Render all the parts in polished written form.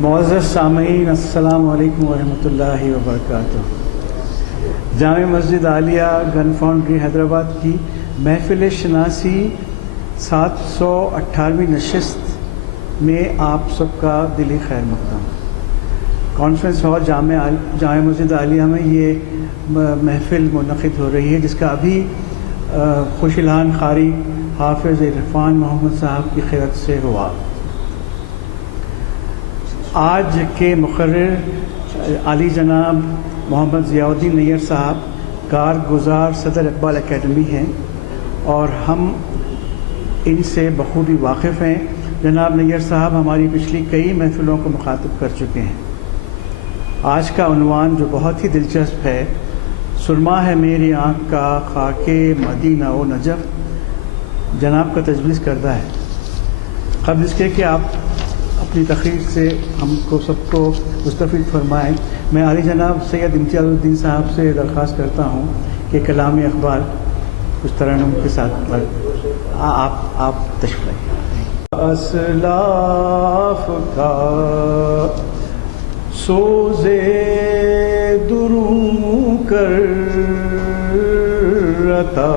معزز سامعین، السلام علیکم ورحمۃ اللہ وبرکاتہ۔ جامع مسجد عالیہ گن فاؤنڈری حیدرآباد کی محفل شناسی 718ویں نشست میں آپ سب کا دلی خیر مقدم۔ کانفرنس ہال جامع مسجد عالیہ میں یہ محفل منعقد ہو رہی ہے، جس کا ابھی خوش الحان قاری حافظ عرفان محمد صاحب کی خیرت سے ہوا۔ آج کے مقرر عالی جناب محمد ضیاء الدین نیّر صاحب کارگزار صدر اقبال اکیڈمی ہیں اور ہم ان سے بخوبی واقف ہیں۔ جناب نیّر صاحب ہماری پچھلی کئی محفلوں کو مخاطب کر چکے ہیں۔ آج کا عنوان جو بہت ہی دلچسپ ہے، سرما ہے میری آنکھ کا خاک مدینہ و نجف، جناب کا تجویز کردہ ہے۔ قبل اس کے کہ آپ اپنی تقریر سے ہم کو سب کو مستفید فرمائیں، میں عالی جناب سید امتیاز الدین صاحب سے درخواست کرتا ہوں کہ کلام اقبال کچھ ترنم کے ساتھ آپ تشریف لائیں۔ اسلاف کا سوزے درو کر عطا،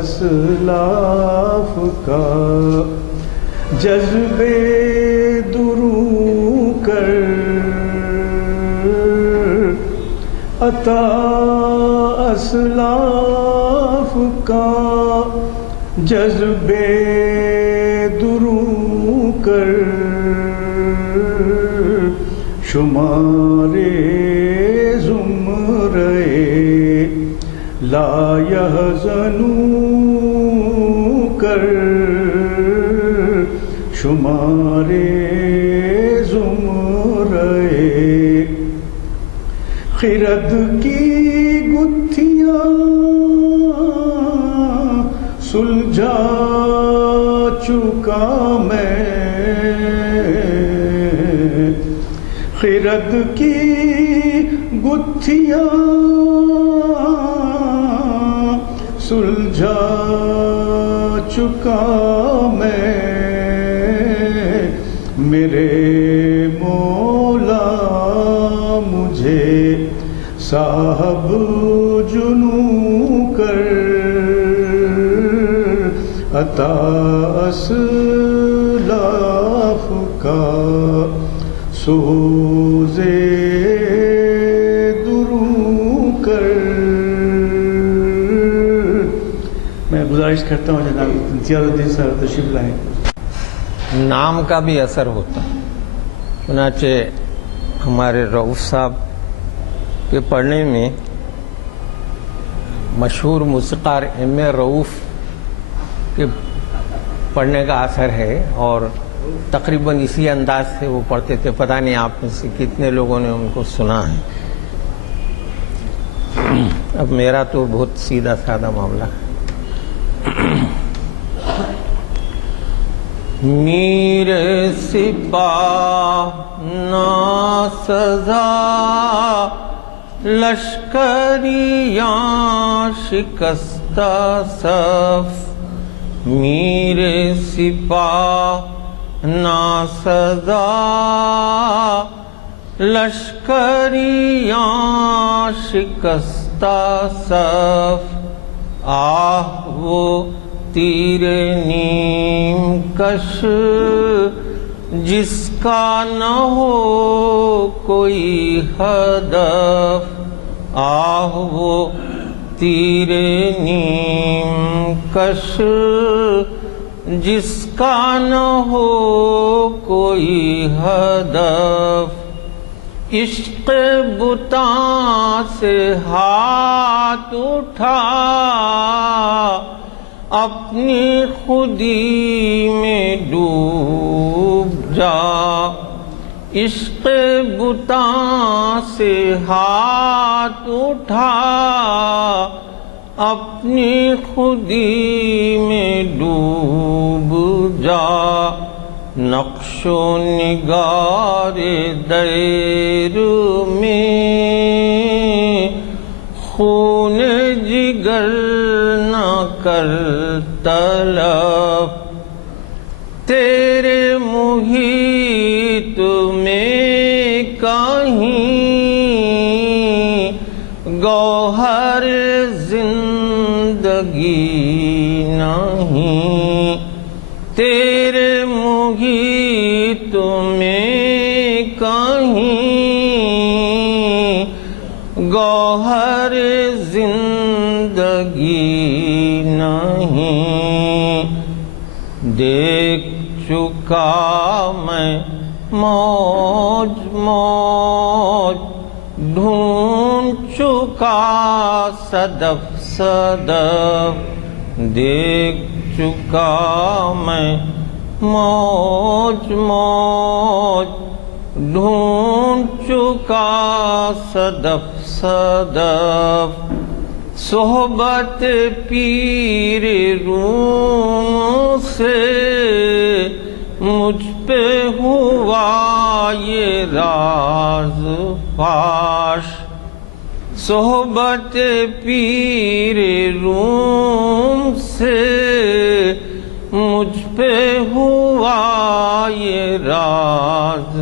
اسلاف کا جذبے درو کر عطا، اسلاف کا جذبے درو کر شمار زمرے لا یحزنو کر، شمار زمرے خرد کی گتھیاں سلجھا چکا میں، خرد کی گتھیاں سلجھا چکا میں، میرے مولا مجھے صاحب جنوں کر عطا، اسلاف کا سوزے درو کر۔ میں گزارش کرتا ہوں جناب امتیاز الدین صاحب تشریف لائیں۔ نام کا بھی اثر ہوتا ہے، چنانچہ ہمارے رؤوف صاحب کے پڑھنے میں مشہور موسیقار ایم اے رؤوف کے پڑھنے کا اثر ہے، اور تقریباً اسی انداز سے وہ پڑھتے تھے۔ پتہ نہیں آپ میں سے کتنے لوگوں نے ان کو سنا ہے۔ اب میرا تو بہت سیدھا سادہ معاملہ ہے۔ میر سپاہ ناسزا لشکریاں شکستہ صف، میر سپاہ ناسزا لشکریاں شکستہ صف، آہ وہ تیر نیم کش جس کا نہ ہو کوئی ہدف، آہ وہ تیر نیم کش جس کا نہ ہو کوئی ہدف، عشق بتاں سے ہاتھ اٹھا اپنی خودی میں ڈوب جا، عشق بتاں سے ہاتھ اٹھا اپنی خودی میں ڈوب جا، نقش و نگار دیر میں خون جگر نہ کر طلب، تیرے محیط میں نہیں، تیرے محیط میں کہیں گوہر زندگی نہیں۔ دیکھ چکا میں موج موج، ڈھونڈ چکا صدف صدف، دیکھ چکا میں موج موج، ڈھونڈ چکا صدف صدف۔ صحبت پیر روم سے مجھ پہ ہوا یہ راز فاش، صحبت پیر روم سے مجھ پہ ہوا یہ راز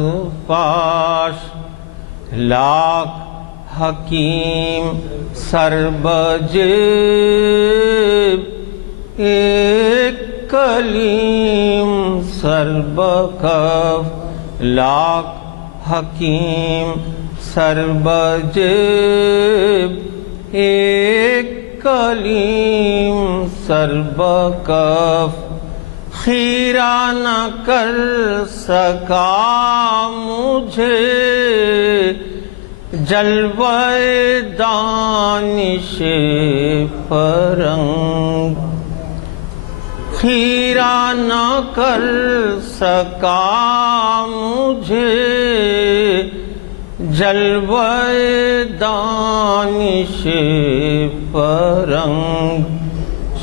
فاش۔ لاکھ حکیم سر بجیب، ایک کلیم سر بکف، لاکھ حکیم سر بجیب، ایک کلیم سر بکف۔ خیرہ نہ کر سکا مجھے جلوہ دانش فرنگ، خیرہ نہ کر سکا مجھے جلوہ دانش فرنگ۔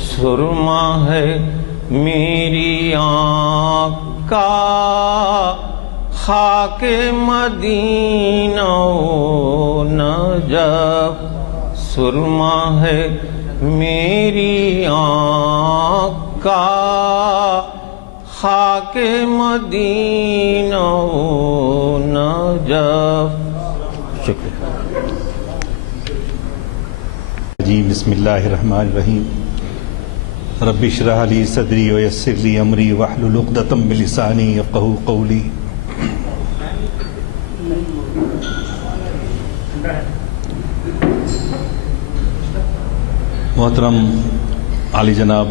سرما ہے میری آنکھ کا خاک مدینہ و نجف، سرما ہے میری آنکھ کا خاک مدینہ و نجف۔ شکریہ جی۔ بسم اللہ الرحمن الرحیم۔ رب اشرح لی صدری ویسر لی امری واحلل عقدۃ من لسانی یفقہوا قولی۔ محترم عالی جناب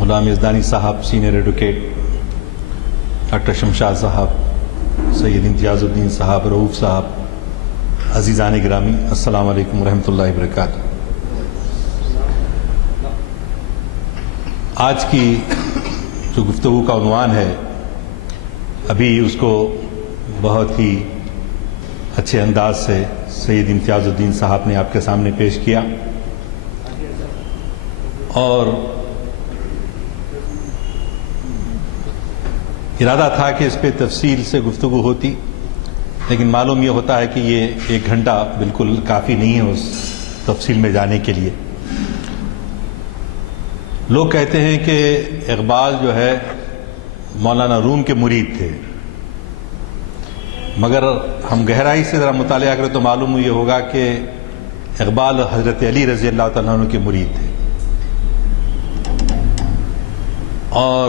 غلام یزدانی صاحب، سینئر ایڈوکیٹ ڈاکٹر شمشاد صاحب، سید امتیاز الدین صاحب، رؤوف صاحب، عزیزان گرامی، السلام علیکم ورحمۃ اللہ وبرکاتہ۔ آج کی جو گفتگو کا عنوان ہے، ابھی اس کو بہت ہی اچھے انداز سے سید امتیاز الدین صاحب نے آپ کے سامنے پیش کیا، اور ارادہ تھا کہ اس پہ تفصیل سے گفتگو ہوتی، لیکن معلوم یہ ہوتا ہے کہ یہ 1 گھنٹہ بالکل کافی نہیں ہے اس تفصیل میں جانے کے لیے۔ لوگ کہتے ہیں کہ اقبال جو ہے مولانا روم کے مرید تھے، مگر ہم گہرائی سے ذرا مطالعہ کریں تو معلوم یہ ہوگا کہ اقبال حضرت علی رضی اللہ تعالیٰ عنہ کے مرید تھے، اور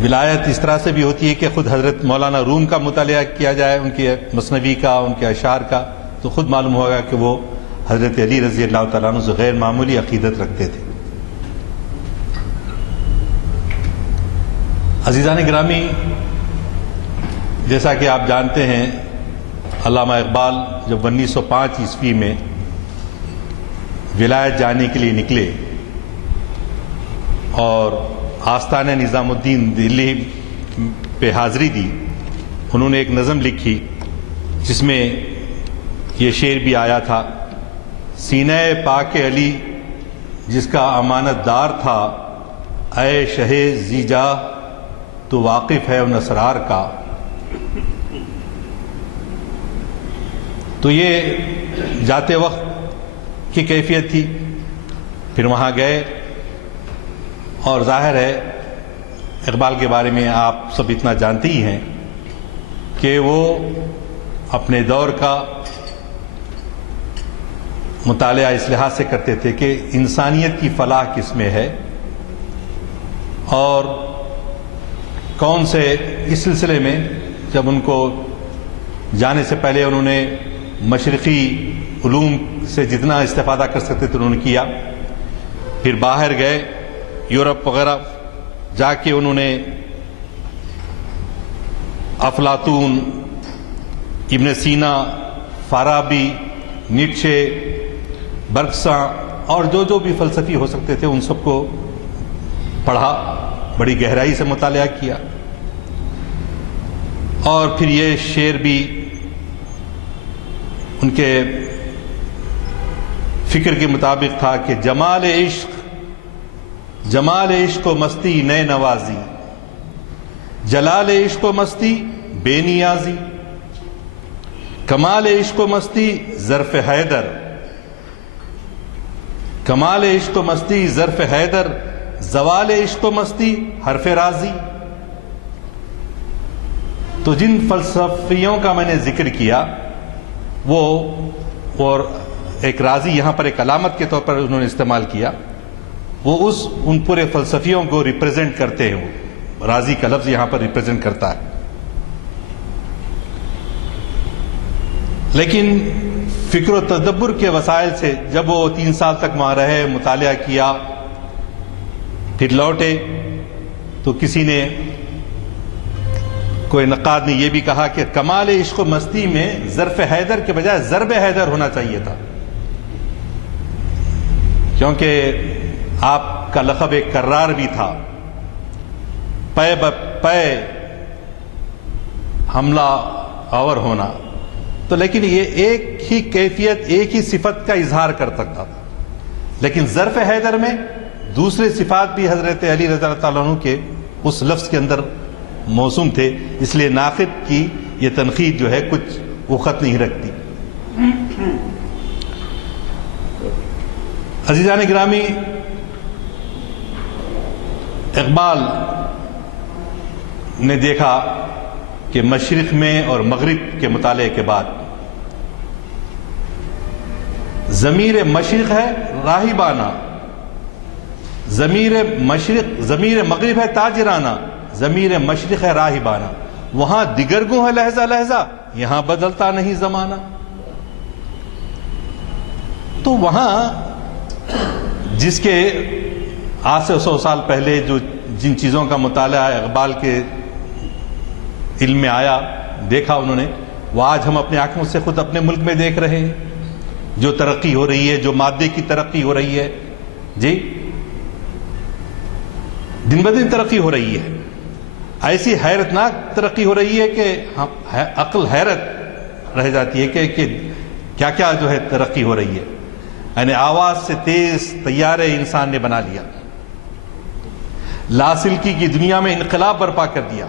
ولایت اس طرح سے بھی ہوتی ہے کہ خود حضرت مولانا روم کا مطالعہ کیا جائے، ان کے مثنوی کا، ان کے اشعار کا، تو خود معلوم ہوگا کہ وہ حضرت علی رضی اللہ تعالیٰ عنہ سے غیر معمولی عقیدت رکھتے تھے۔ عزیزان گرامی، جیسا کہ آپ جانتے ہیں، علامہ اقبال جب 1905 عیسوی میں ولایت جانے کے لیے نکلے اور آستانہ نظام الدین دلی پہ حاضری دی، انہوں نے ایک نظم لکھی جس میں یہ شعر بھی آیا تھا: سینہ پاک علی جس کا امانت دار تھا، اے شہ زیجا تو واقف ہے ان اسرار کا۔ تو یہ جاتے وقت کی کیفیت تھی۔ پھر وہاں گئے، اور ظاہر ہے اقبال کے بارے میں آپ سب اتنا جانتے ہی ہیں کہ وہ اپنے دور کا مطالعہ اس لحاظ سے کرتے تھے کہ انسانیت کی فلاح کس میں ہے، اور کون سے اس سلسلے میں جب ان کو جانے سے پہلے انہوں نے مشرقی علوم سے جتنا استفادہ کر سکتے تھے انہوں نے کیا. پھر باہر گئے یورپ وغیرہ جا کے انہوں نے افلاطون، ابن سینا، فارابی، نیٹشے، برگساں اور جو بھی فلسفی ہو سکتے تھے ان سب کو پڑھا، بڑی گہرائی سے مطالعہ کیا. اور پھر یہ شعر بھی ان کے فکر کے مطابق تھا کہ جمال عشق و مستی نئے نوازی، جلال عشق و مستی بے نیازی، کمال عشق و مستی ظرف حیدر، کمال عشق و مستی ظرف حیدر، زوال عشق و مستی حرف راضی. تو جن فلسفیوں کا میں نے ذکر کیا وہ، اور ایک راضی یہاں پر ایک علامت کے طور پر انہوں نے استعمال کیا، وہ ان پورے فلسفیوں کو ریپریزنٹ کرتے ہیں. راضی کا لفظ یہاں پر ریپریزنٹ کرتا ہے. لیکن فکر و تدبر کے وسائل سے جب وہ 3 سال تک وہاں رہے، مطالعہ کیا، پھر لوٹے، تو کسی نے، کوئی نقاد نے یہ بھی کہا کہ کمال عشق و مستی میں ظرف حیدر کے بجائے ضرب حیدر ہونا چاہیے تھا، کیونکہ آپ کا لقب ایک کرار بھی تھا، پے بپے حملہ آور ہونا. تو لیکن یہ ایک ہی کیفیت، ایک ہی صفت کا اظہار کر سکتا تھا. لیکن ظرف حیدر میں دوسرے صفات بھی حضرت علی رضی اللہ تعالیٰ عنہ کے اس لفظ کے اندر موسوم تھے، اس لیے ناقد کی یہ تنقید جو ہے کچھ وقت نہیں رکھتی. عزیزان گرامی، اقبال نے دیکھا کہ مشرق میں اور مغرب کے مطالعے کے بعد ضمیر مشرق ہے راہبانہ، ضمیر مغرب ہے تاجرانہ، ضمیر مشرق ہے راہبانہ. وہاں دیگرگوں ہے لہجہ لہجہ، یہاں بدلتا نہیں زمانہ. تو وہاں جس کے آج سے 100 سال پہلے جن چیزوں کا مطالعہ اقبال کے علم میں آیا، دیکھا انہوں نے، وہ آج ہم اپنے آنکھوں سے خود اپنے ملک میں دیکھ رہے ہیں. جو ترقی ہو رہی ہے، جو مادے کی ترقی ہو رہی ہے، جی دن بدن ترقی ہو رہی ہے. ایسی حیرت ناک ترقی ہو رہی ہے کہ عقل حیرت رہ جاتی ہے کہ کیا کیا جو ہے ترقی ہو رہی ہے. یعنی آواز سے تیز طیارے انسان نے بنا لیا، لاسلکی کی دنیا میں انقلاب برپا کر دیا،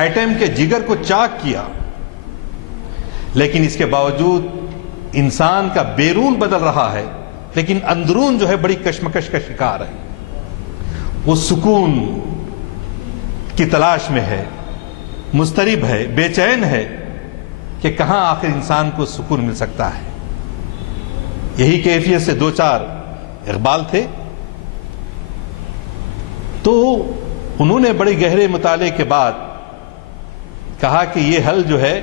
ایٹم کے جگر کو چاک کیا. لیکن اس کے باوجود انسان کا بیرون بدل رہا ہے، لیکن اندرون جو ہے بڑی کشمکش کا شکار ہے. وہ سکون کی تلاش میں ہے، مضطرب ہے، بے چین ہے کہ کہاں آخر انسان کو سکون مل سکتا ہے. یہی کیفیت سے 2-4 اقبال تھے. تو انہوں نے بڑے گہرے مطالعے کے بعد کہا کہ یہ حل جو ہے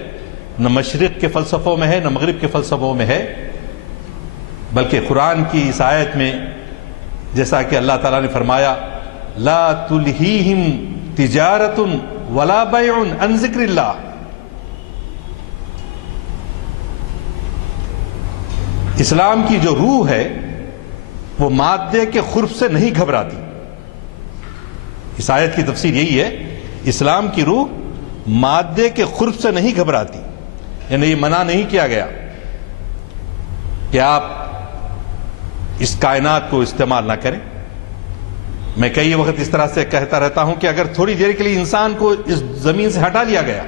نہ مشرق کے فلسفوں میں ہے نہ مغرب کے فلسفوں میں ہے، بلکہ قرآن کی اس آیت میں، جیسا کہ اللہ تعالیٰ نے فرمایا لا تلہیہم تجارت ولا بیع عن ذکر اللہ. اسلام کی جو روح ہے وہ مادے کے خرف سے نہیں گھبراتی. اس آیت کی تفسیر یہی ہے، اسلام کی روح مادے کے خرف سے نہیں گھبراتی. یعنی یہ منع نہیں کیا گیا کہ آپ اس کائنات کو استعمال نہ کریں. میں کئی وقت اس طرح سے کہتا رہتا ہوں کہ اگر تھوڑی دیر کے لیے انسان کو اس زمین سے ہٹا لیا گیا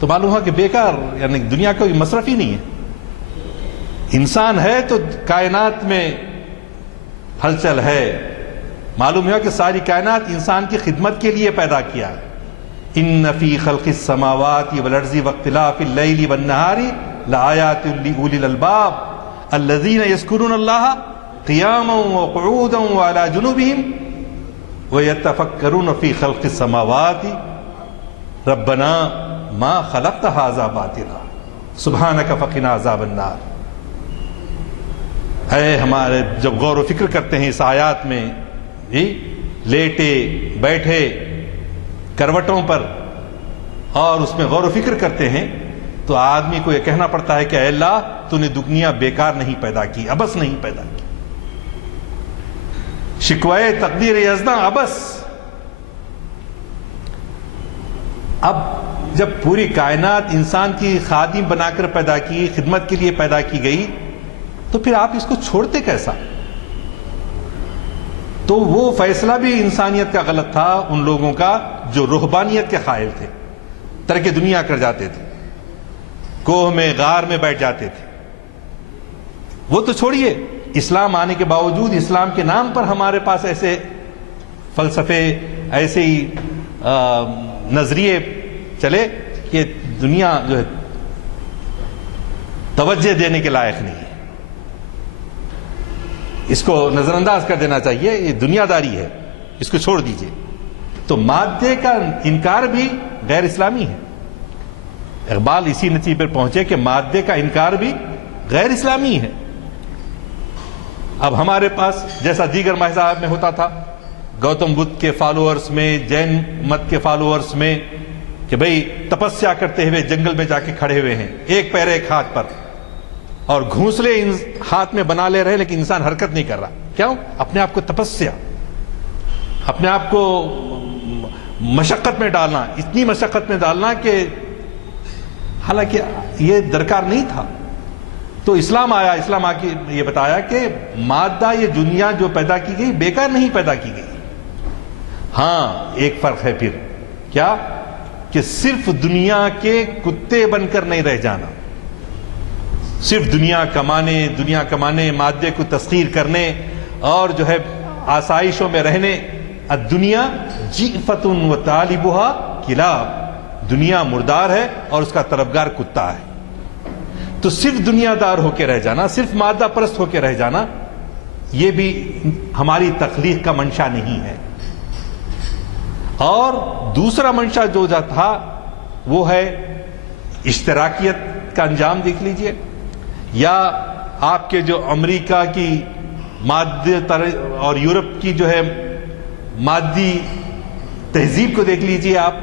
تو معلوم ہوا کہ بیکار، یعنی دنیا کوئی مصرف ہی نہیں ہے. انسان ہے تو کائنات میں ہلچل ہے. معلوم ہوا کہ ساری کائنات انسان کی خدمت کے لیے پیدا کیا ہے. ان فی خلق السماوات والارض واختلاف اللیل والنہار لآیات لأولی الالباب الذین یذکرون اللہ قیاما وقعودا وعلی جنوبہم ویتفکرون فی خلق السماوات ربنا ما خلقت ھذا باطلا سبحانک فقنا عذاب النار۔ اے ہمارے جب غور و فکر کرتے ہیں اس آیات میں، لیٹے بیٹھے کروٹوں پر، اور اس میں غور و فکر کرتے ہیں، تو آدمی کو یہ کہنا پڑتا ہے کہ اے اللہ تو نے دنیا بیکار نہیں پیدا کی، ابس نہیں پیدا کی، شکوائے تقدیر یزنا ابس۔ اب جب پوری کائنات انسان کی خادم بنا کر پیدا کی، خدمت کے لیے پیدا کی گئی، تو پھر آپ اس کو چھوڑتے کیسا؟ تو وہ فیصلہ بھی انسانیت کا غلط تھا ان لوگوں کا جو رہبانیت کے قائل تھے، ترک دنیا کر جاتے تھے، کوہ میں غار میں بیٹھ جاتے تھے۔ وہ تو چھوڑیے، اسلام آنے کے باوجود اسلام کے نام پر ہمارے پاس ایسے فلسفے، ایسے ہی نظریے چلے کہ دنیا جو ہے توجہ دینے کے لائق نہیں ہے، اس کو نظر انداز کر دینا چاہیے، یہ دنیا داری ہے، اس کو چھوڑ دیجئے۔ تو مادے کا انکار بھی غیر اسلامی ہے۔ اقبال اسی نتیجے پر پہنچے کہ مادے کا انکار بھی غیر اسلامی ہے۔ اب ہمارے پاس جیسا دیگر مذاہب میں ہوتا تھا، گوتم بدھ کے فالوورز میں، جین مت کے فالوورز میں، کہ بھئی تپسیا کرتے ہوئے جنگل میں جا کے کھڑے ہوئے ہیں، ایک پیر ایک ہاتھ پر، اور گھونسلے ہاتھ میں بنا لے رہے، لیکن انسان حرکت نہیں کر رہا۔ کیوں؟ اپنے آپ کو تپسیا، اپنے آپ کو مشقت میں ڈالنا، اتنی مشقت میں ڈالنا کہ حالانکہ یہ درکار نہیں تھا۔ تو اسلام آیا، اسلام آ کے یہ بتایا کہ مادہ، یہ دنیا جو پیدا کی گئی بیکار نہیں پیدا کی گئی۔ ہاں ایک فرق ہے پھر، کیا؟ کہ صرف دنیا کے کتے بن کر نہیں رہ جانا، صرف دنیا کمانے، مادے کو تسخیر کرنے اور جو ہے آسائشوں میں رہنے۔ الدنیا جیفۃ وطالبها کلاب، دنیا مردار ہے اور اس کا طلبگار کتا ہے۔ تو صرف دنیا دار ہو کے رہ جانا، صرف مادہ پرست ہو کے رہ جانا، یہ بھی ہماری تخلیق کا منشا نہیں ہے۔ اور دوسرا منشا جو تھا وہ ہے اشتراکیت کا انجام دیکھ لیجئے، یا آپ کے جو امریکہ کی مادی اور یورپ کی جو ہے مادی تہذیب کو دیکھ لیجئے آپ،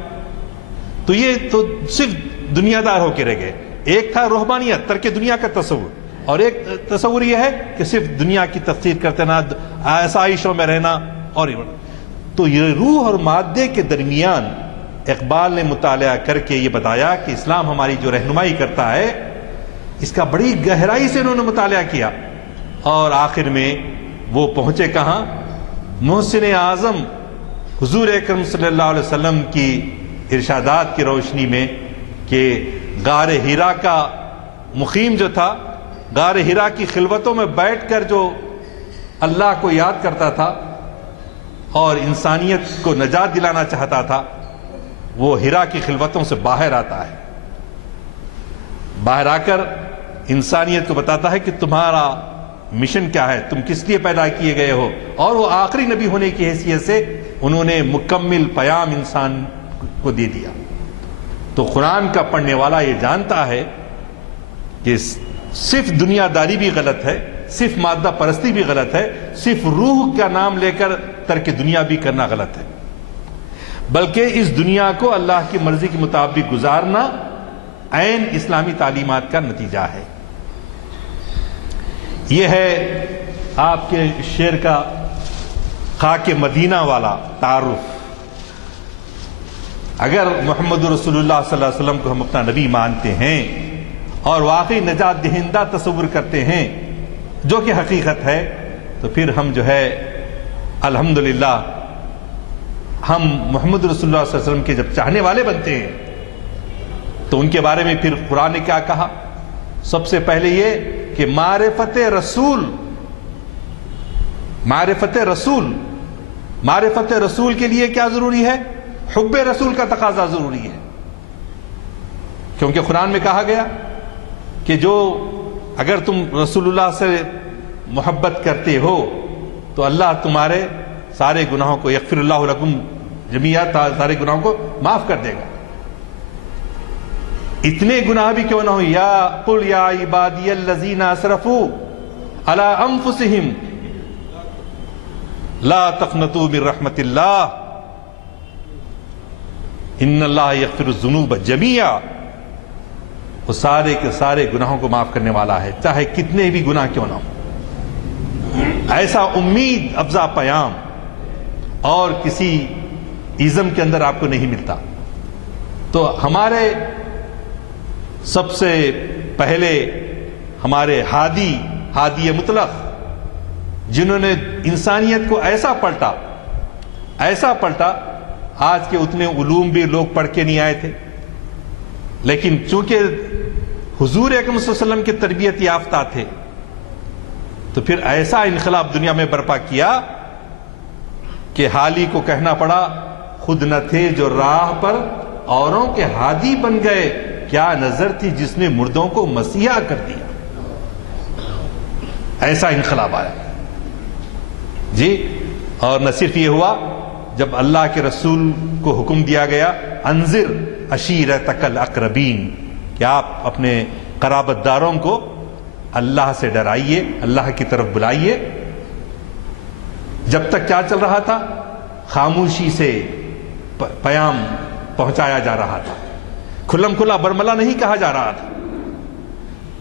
تو یہ تو صرف دنیا دار ہو کے رہ گئے۔ ایک تھا روحانیت، ترک دنیا کا تصور، اور ایک تصور یہ ہے کہ صرف دنیا کی تفسیر کرتے رہنا، آسائشوں میں رہنا۔ اور تو یہ روح اور مادے کے درمیان اقبال نے مطالعہ کر کے یہ بتایا کہ اسلام ہماری جو رہنمائی کرتا ہے، اس کا بڑی گہرائی سے انہوں نے مطالعہ کیا، اور آخر میں وہ پہنچے کہاں؟ محسن اعظم حضور اکرم صلی اللہ علیہ وسلم کی ارشادات کی روشنی میں، کہ غار حرا کا مقیم جو تھا، غار حرا کی خلوتوں میں بیٹھ کر جو اللہ کو یاد کرتا تھا اور انسانیت کو نجات دلانا چاہتا تھا، وہ حرا کی خلوتوں سے باہر آتا ہے، باہر آ کر انسانیت کو بتاتا ہے کہ تمہارا مشن کیا ہے، تم کس لیے پیدا کیے گئے ہو۔ اور وہ آخری نبی ہونے کی حیثیت سے انہوں نے مکمل پیام انسان کو دے دیا۔ تو قرآن کا پڑھنے والا یہ جانتا ہے کہ صرف دنیا داری بھی غلط ہے، صرف مادہ پرستی بھی غلط ہے، صرف روح کا نام لے کر ترک دنیا بھی کرنا غلط ہے، بلکہ اس دنیا کو اللہ کی مرضی کے مطابق گزارنا عین اسلامی تعلیمات کا نتیجہ ہے۔ یہ ہے آپ کے شعر کا خاک مدینہ والا تعارف۔ اگر محمد رسول اللہ صلی اللہ علیہ وسلم کو ہم اپنا نبی مانتے ہیں اور واقعی نجات دہندہ تصور کرتے ہیں جو کہ حقیقت ہے، تو پھر ہم جو ہے الحمدللہ ہم محمد رسول اللہ صلی اللہ علیہ وسلم کے جب چاہنے والے بنتے ہیں تو ان کے بارے میں پھر قرآن نے کیا کہا؟ سب سے پہلے یہ کہ معرفت رسول، معرفت رسول کے لیے کیا ضروری ہے؟ حب رسول کا تقاضا ضروری ہے، کیونکہ قرآن میں کہا گیا کہ جو اگر تم رسول اللہ سے محبت کرتے ہو تو اللہ تمہارے سارے گناہوں کو یغفر اللہ لکم جمیعا سارے گناہوں کو معاف کر دے گا. اتنے گناہ بھی کیوں نہ ہو. یا قل یا عبادی الذین اسرفوا علی انفسہم لا تقنطوا من رحمت اللہ ان اللہ یغفر الذنوب جمیعا. وہ سارے کے سارے گناہوں کو معاف کرنے والا ہے چاہے کتنے بھی گناہ کیوں نہ ہو. ایسا امید افزا پیام اور کسی ازم کے اندر آپ کو نہیں ملتا. تو ہمارے سب سے پہلے ہمارے ہادی مطلق جنہوں نے انسانیت کو ایسا پلٹا آج کے اتنے علوم بھی لوگ پڑھ کے نہیں آئے تھے، لیکن چونکہ حضور اکرم صلی اللہ علیہ وسلم کی تربیت یافتہ تھے تو پھر ایسا انقلاب دنیا میں برپا کیا کہ حالی کو کہنا پڑا خود نہ تھے جو راہ پر اوروں کے ہادی بن گئے، کیا نظر تھی جس نے مردوں کو مسیحا کر دیا. ایسا انقلاب آیا جی. اور نہ صرف یہ ہوا، جب اللہ کے رسول کو حکم دیا گیا انذر عشیرتک الاقربین کہ آپ اپنے قرابت داروں کو اللہ سے ڈرائیے، اللہ کی طرف بلائیے. جب تک کیا چل رہا تھا؟ خاموشی سے پیام پہنچایا جا رہا تھا، کھلم کھلا برملا نہیں کہا جا رہا تھا.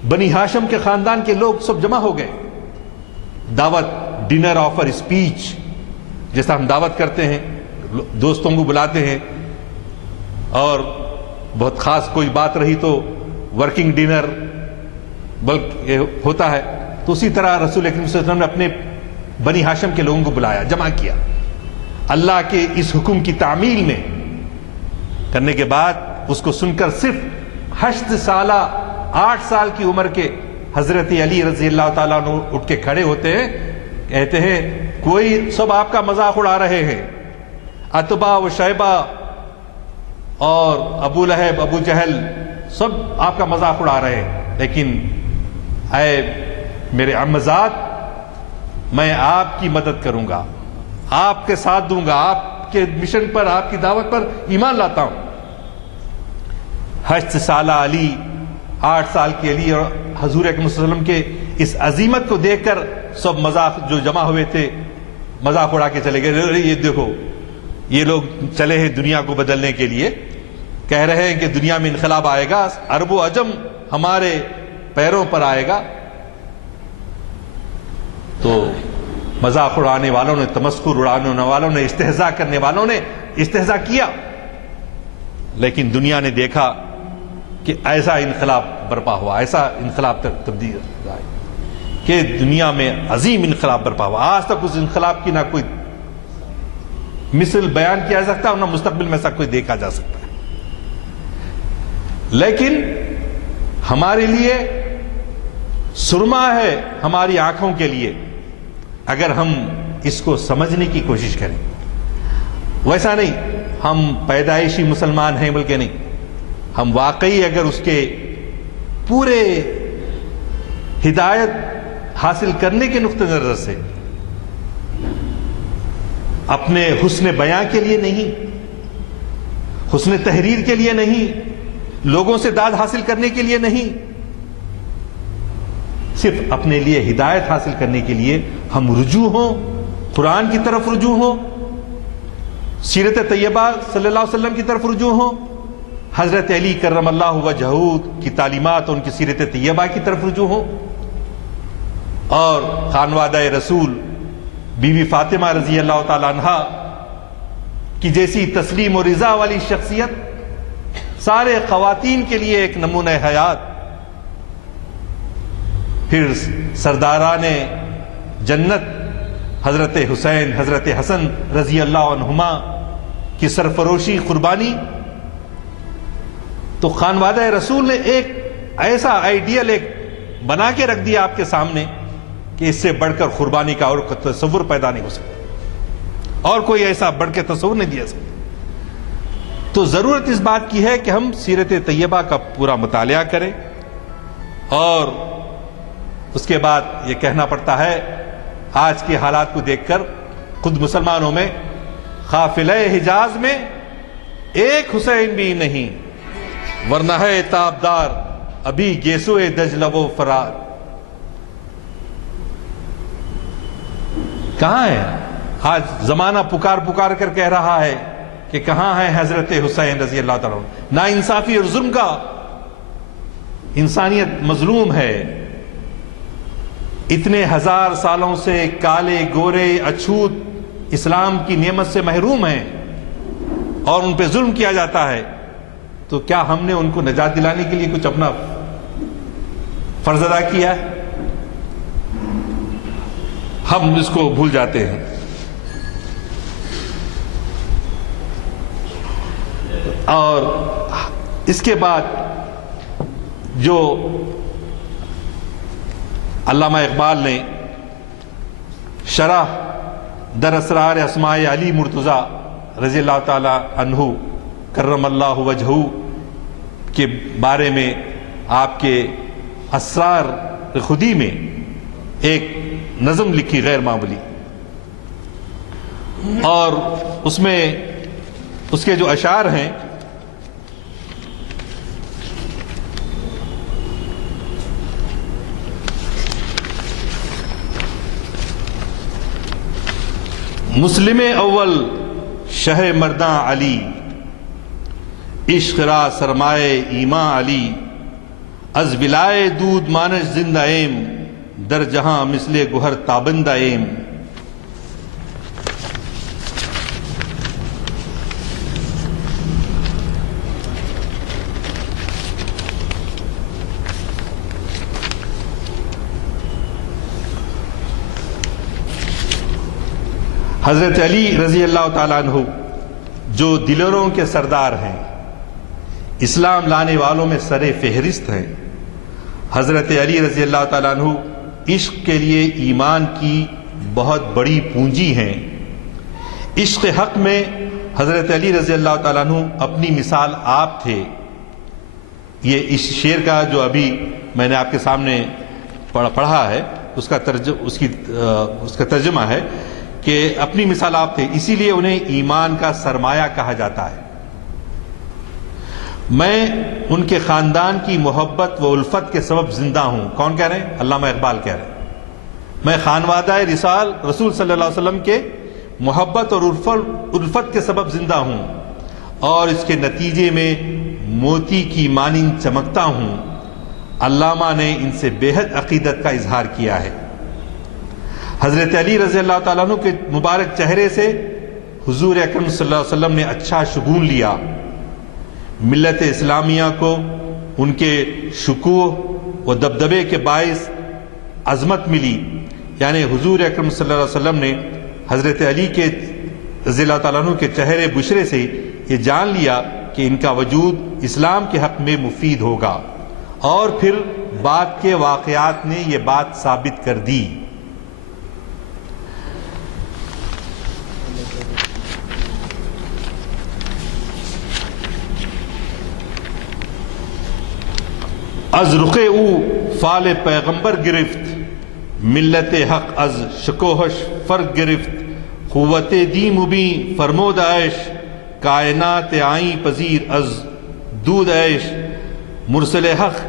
بنی ہاشم کے خاندان کے لوگ سب جمع ہو گئے. دعوت، ڈنر آفر اسپیچ، جیسا ہم دعوت کرتے ہیں، دوستوں کو بلاتے ہیں اور بہت خاص کوئی بات رہی تو ورکنگ ڈنر بلکہ ہوتا ہے. تو اسی طرح رسول اکرم صلی اللہ علیہ وسلم نے اپنے بنی ہاشم کے لوگوں کو بلایا، جمع کیا. اللہ کے اس حکم کی تعمیل میں کرنے کے بعد اس کو سن کر صرف 8 سالہ 8 سال کی عمر کے حضرت علی رضی اللہ تعالیٰ عنہ اٹھ کے کھڑے ہوتے ہیں، کہتے ہیں کوئی سب آپ کا مذاق اڑا رہے ہیں، عتبہ و شیبہ اور ابو لہب ابو جہل سب آپ کا مذاق اڑا رہے ہیں، لیکن اے میرے عمزاد میں آپ کی مدد کروں گا، آپ کے ساتھ دوں گا، آپ کے مشن پر، آپ کی دعوت پر ایمان لاتا ہوں. 8 سالہ علی، 8 سال کے علی اور حضور اکرم صلی اللہ علیہ وسلم کے اس عظیمت کو دیکھ کر سب مذاق جو جمع ہوئے تھے مذاق اڑا کے چلے گئے. یہ دیکھو یہ لوگ چلے ہیں دنیا کو بدلنے کے لیے، کہہ رہے ہیں کہ دنیا میں انقلاب آئے گا، عرب و عجم ہمارے پیروں پر آئے گا. تو مذاق اڑانے والوں نے، تمسخر اڑانے والوں نے، استہزاء کرنے والوں نے استہزاء کیا، لیکن دنیا نے دیکھا کہ ایسا انقلاب برپا ہوا، ایسا انقلاب تبدیل آئی کہ دنیا میں عظیم انقلاب برپا ہوا. آج تک اس انقلاب کی نہ کوئی مثل بیان کیا جا سکتا اور نہ مستقبل میں ایسا کوئی دیکھا جا سکتا ہے. لیکن ہمارے لیے سرما ہے، ہماری آنکھوں کے لیے، اگر ہم اس کو سمجھنے کی کوشش کریں. ویسا نہیں ہم پیدائشی مسلمان ہیں، بلکہ نہیں، ہم واقعی اگر اس کے پورے ہدایت حاصل کرنے کے نقطہ نظر سے، اپنے حسن بیان کے لیے نہیں، حسن تحریر کے لیے نہیں، لوگوں سے داد حاصل کرنے کے لیے نہیں، صرف اپنے لیے ہدایت حاصل کرنے کے لیے ہم رجوع ہوں، قرآن کی طرف رجوع ہوں، سیرت طیبہ صلی اللہ علیہ وسلم کی طرف رجوع ہوں، حضرت علی کرم اللہ وجہہ کی تعلیمات، ان کی سیرت طیبہ کی طرف رجوع ہوں، اور خانوادہ رسول بی بی فاطمہ رضی اللہ تعالی عنہا کی جیسی تسلیم و رضا والی شخصیت سارے خواتین کے لیے ایک نمونہ حیات. پھر سرداران جنت حضرت حسین، حضرت حسن رضی اللہ عنہما کی سرفروشی، قربانی. تو خانوادہ رسول نے ایک ایسا آئیڈیل ایک بنا کے رکھ دیا آپ کے سامنے کہ اس سے بڑھ کر قربانی کا اور تصور پیدا نہیں ہو سکتا، اور کوئی ایسا بڑھ کے تصور نہیں دیا سکتا. تو ضرورت اس بات کی ہے کہ ہم سیرت طیبہ کا پورا مطالعہ کریں اور اس کے بعد یہ کہنا پڑتا ہے آج کے حالات کو دیکھ کر خود مسلمانوں میں قافلہ حجاز میں ایک حسین بھی نہیں، ورنہ ہے تابدار ابھی گیسوئے دجلہ و فرات۔ کہاں ہے؟ آج زمانہ پکار پکار کر کہہ رہا ہے کہ کہاں ہے حضرت حسین رضی اللہ تعالیٰ عنہ۔ نا انصافی اور ظلم کا انسانیت مظلوم ہے، اتنے ہزار سالوں سے کالے گورے اچھوت اسلام کی نعمت سے محروم ہیں اور ان پہ ظلم کیا جاتا ہے، تو کیا ہم نے ان کو نجات دلانے کے لیے کچھ اپنا فرض ادا کیا ہے؟ ہم اس کو بھول جاتے ہیں۔ اور اس کے بعد جو علامہ اقبال نے شرح در اسرار اسماء علی مرتضیٰ رضی اللہ تعالی عنہ کرم اللہ وجہہ کے بارے میں آپ کے اسرار خودی میں ایک نظم لکھی غیر معمولی، اور اس میں اس کے جو اشعار ہیں مسلم اول شہ مرداں علی، عشق را سرمائے ایمان علی، از ولائے دود مانش زندہ ایم، در جہاں مثل گوہر تابندہ ایم۔ حضرت علی رضی اللہ تعالیٰ عنہ جو دلوں کے سردار ہیں، اسلام لانے والوں میں سر فہرست ہیں، حضرت علی رضی اللہ تعالیٰ عنہ عشق کے لیے ایمان کی بہت بڑی پونجی ہیں۔ عشق حق میں حضرت علی رضی اللہ تعالیٰ عنہ اپنی مثال آپ تھے۔ یہ اس شعر کا جو ابھی میں نے آپ کے سامنے پڑھا ہے اس کا ترجمہ ہے کہ اپنی مثال آپ تھے، اسی لیے انہیں ایمان کا سرمایہ کہا جاتا ہے۔ میں ان کے خاندان کی محبت و الفت کے سبب زندہ ہوں۔ کون کہہ رہے ہیں؟ علامہ اقبال کہہ رہے ہیں۔ میں خانوادہ رسول صلی اللہ علیہ وسلم کے محبت اور الفت کے سبب زندہ ہوں، اور اس کے نتیجے میں موتی کی مانند چمکتا ہوں۔ علامہ نے ان سے بے حد عقیدت کا اظہار کیا ہے۔ حضرت علی رضی اللہ تعالیٰ عنہ کے مبارک چہرے سے حضور اکرم صلی اللہ علیہ وسلم نے اچھا شگون لیا۔ ملت اسلامیہ کو ان کے شکوہ و دبدبے کے باعث عظمت ملی، یعنی حضور اکرم صلی اللہ علیہ وسلم نے حضرت علی کے رضی اللہ تعالیٰ عنہ کے چہرے بشرے سے یہ جان لیا کہ ان کا وجود اسلام کے حق میں مفید ہوگا، اور پھر بعد کے واقعات نے یہ بات ثابت کر دی۔ از رخ او فال پیغمبر گرفت، ملت حق از شکوہش فرق گرفت، قوت دی مبین فرمود عیش، کائنات آئیں پذیر از دود عیش، مرسل حق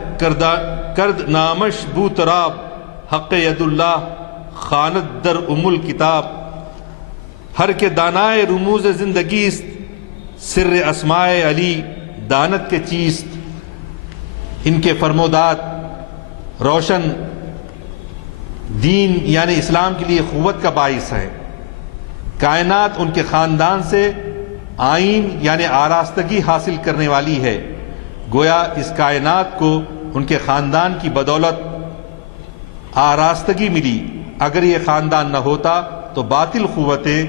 کرد نامش بو تراب، حق ید اللہ خاند در کتاب، ہر کے دانائے رموز زندگیست، سر اسماء علی دانت کے چیست۔ ان کے فرمودات روشن دین یعنی اسلام کے لیے قوت کا باعث ہے۔ کائنات ان کے خاندان سے آئین یعنی آراستگی حاصل کرنے والی ہے، گویا اس کائنات کو ان کے خاندان کی بدولت آراستگی ملی۔ اگر یہ خاندان نہ ہوتا تو باطل قوتیں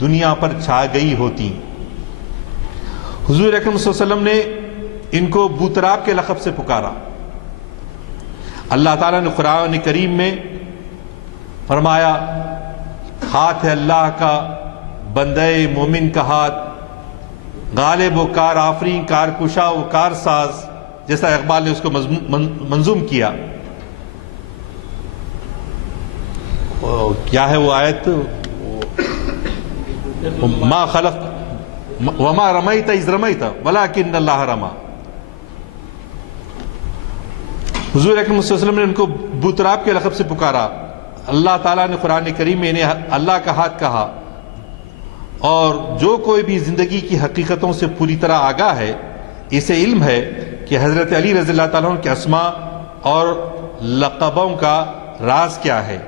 دنیا پر چھا گئی ہوتی۔ حضور اکرم صلی اللہ علیہ وسلم نے ان کو بوتراب کے لقب سے پکارا۔ اللہ تعالیٰ نے قرآن کریم میں فرمایا، ہاتھ ہے اللہ کا، بندے مومن کا ہاتھ، غالب و کار آفرین، کار کشا و کار ساز، جیسا اقبال نے اس کو منظوم کیا۔ کیا ہے وہ آیت؟ ما خلق وما رمیت اذ رمیت ولکن اللہ رما. حضور اکرم صلی اللہ علیہ وسلم نے ان کو بوتراب کے لقب سے پکارا. اللہ تعالیٰ نے قرآن کریم میں انہیں اللہ کا ہاتھ کہا. اور جو کوئی بھی زندگی کی حقیقتوں سے پوری طرح آگاہ ہے اسے علم ہے کہ حضرت علی رضی اللہ تعالیٰ عنہ کے اسماء اور لقبوں کا راز کیا ہے.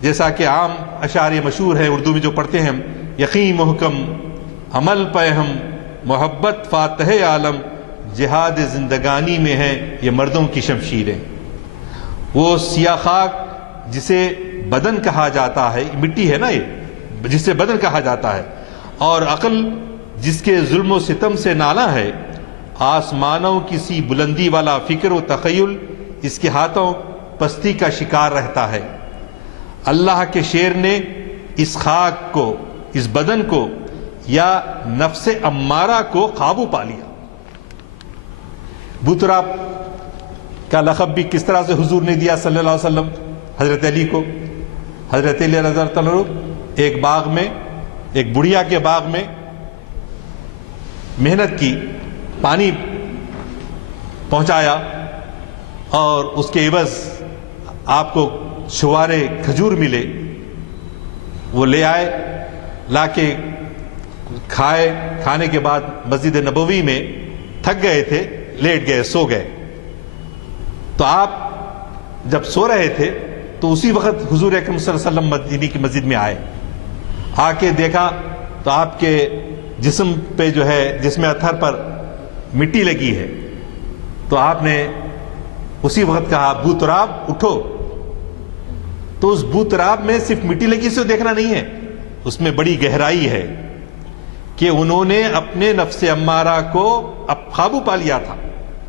جیسا کہ عام اشعار مشہور ہیں اردو میں جو پڑھتے ہیں: یقین محکم عمل پہ ہم محبت فاتح عالم جہاد زندگانی میں ہے یہ مردوں کی شمشیریں. وہ سیاہ خاک جسے بدن کہا جاتا ہے، مٹی ہے نا یہ جسے بدن کہا جاتا ہے، اور عقل جس کے ظلم و ستم سے نالا ہے. آسمانوں کسی بلندی والا فکر و تخیل اس کے ہاتھوں پستی کا شکار رہتا ہے. اللہ کے شیر نے اس خاک کو، اس بدن کو یا نفس امارہ کو قابو پا لیا. بوتراب کا لقب بھی کس طرح سے حضور نے دیا صلی اللہ علیہ وسلم حضرت علی کو. حضرت علی رضی اللہ عنہ ایک باغ میں، ایک بڑھیا کے باغ میں محنت کی، پانی پہنچایا اور اس کے عوض آپ کو چھوارے کھجور ملے. وہ لے آئے، لا کے کھائے. کھانے کے بعد مسجد نبوی میں تھک گئے تھے، لیٹ گئے، سو گئے. تو آپ جب سو رہے تھے تو اسی وقت حضور اکرم صلی اللہ علیہ وسلم مدینہ کی مسجد میں آئے. آ کے دیکھا تو آپ کے جسم پہ جو ہے، جسم اطہر پر مٹی لگی ہے. تو آپ نے اسی وقت کہا بوتراب اٹھو. تو اس بوتراب میں صرف مٹی لگی سے دیکھنا نہیں ہے، اس میں بڑی گہرائی ہے کہ انہوں نے اپنے نفس امارہ کو اب قابو پا لیا تھا.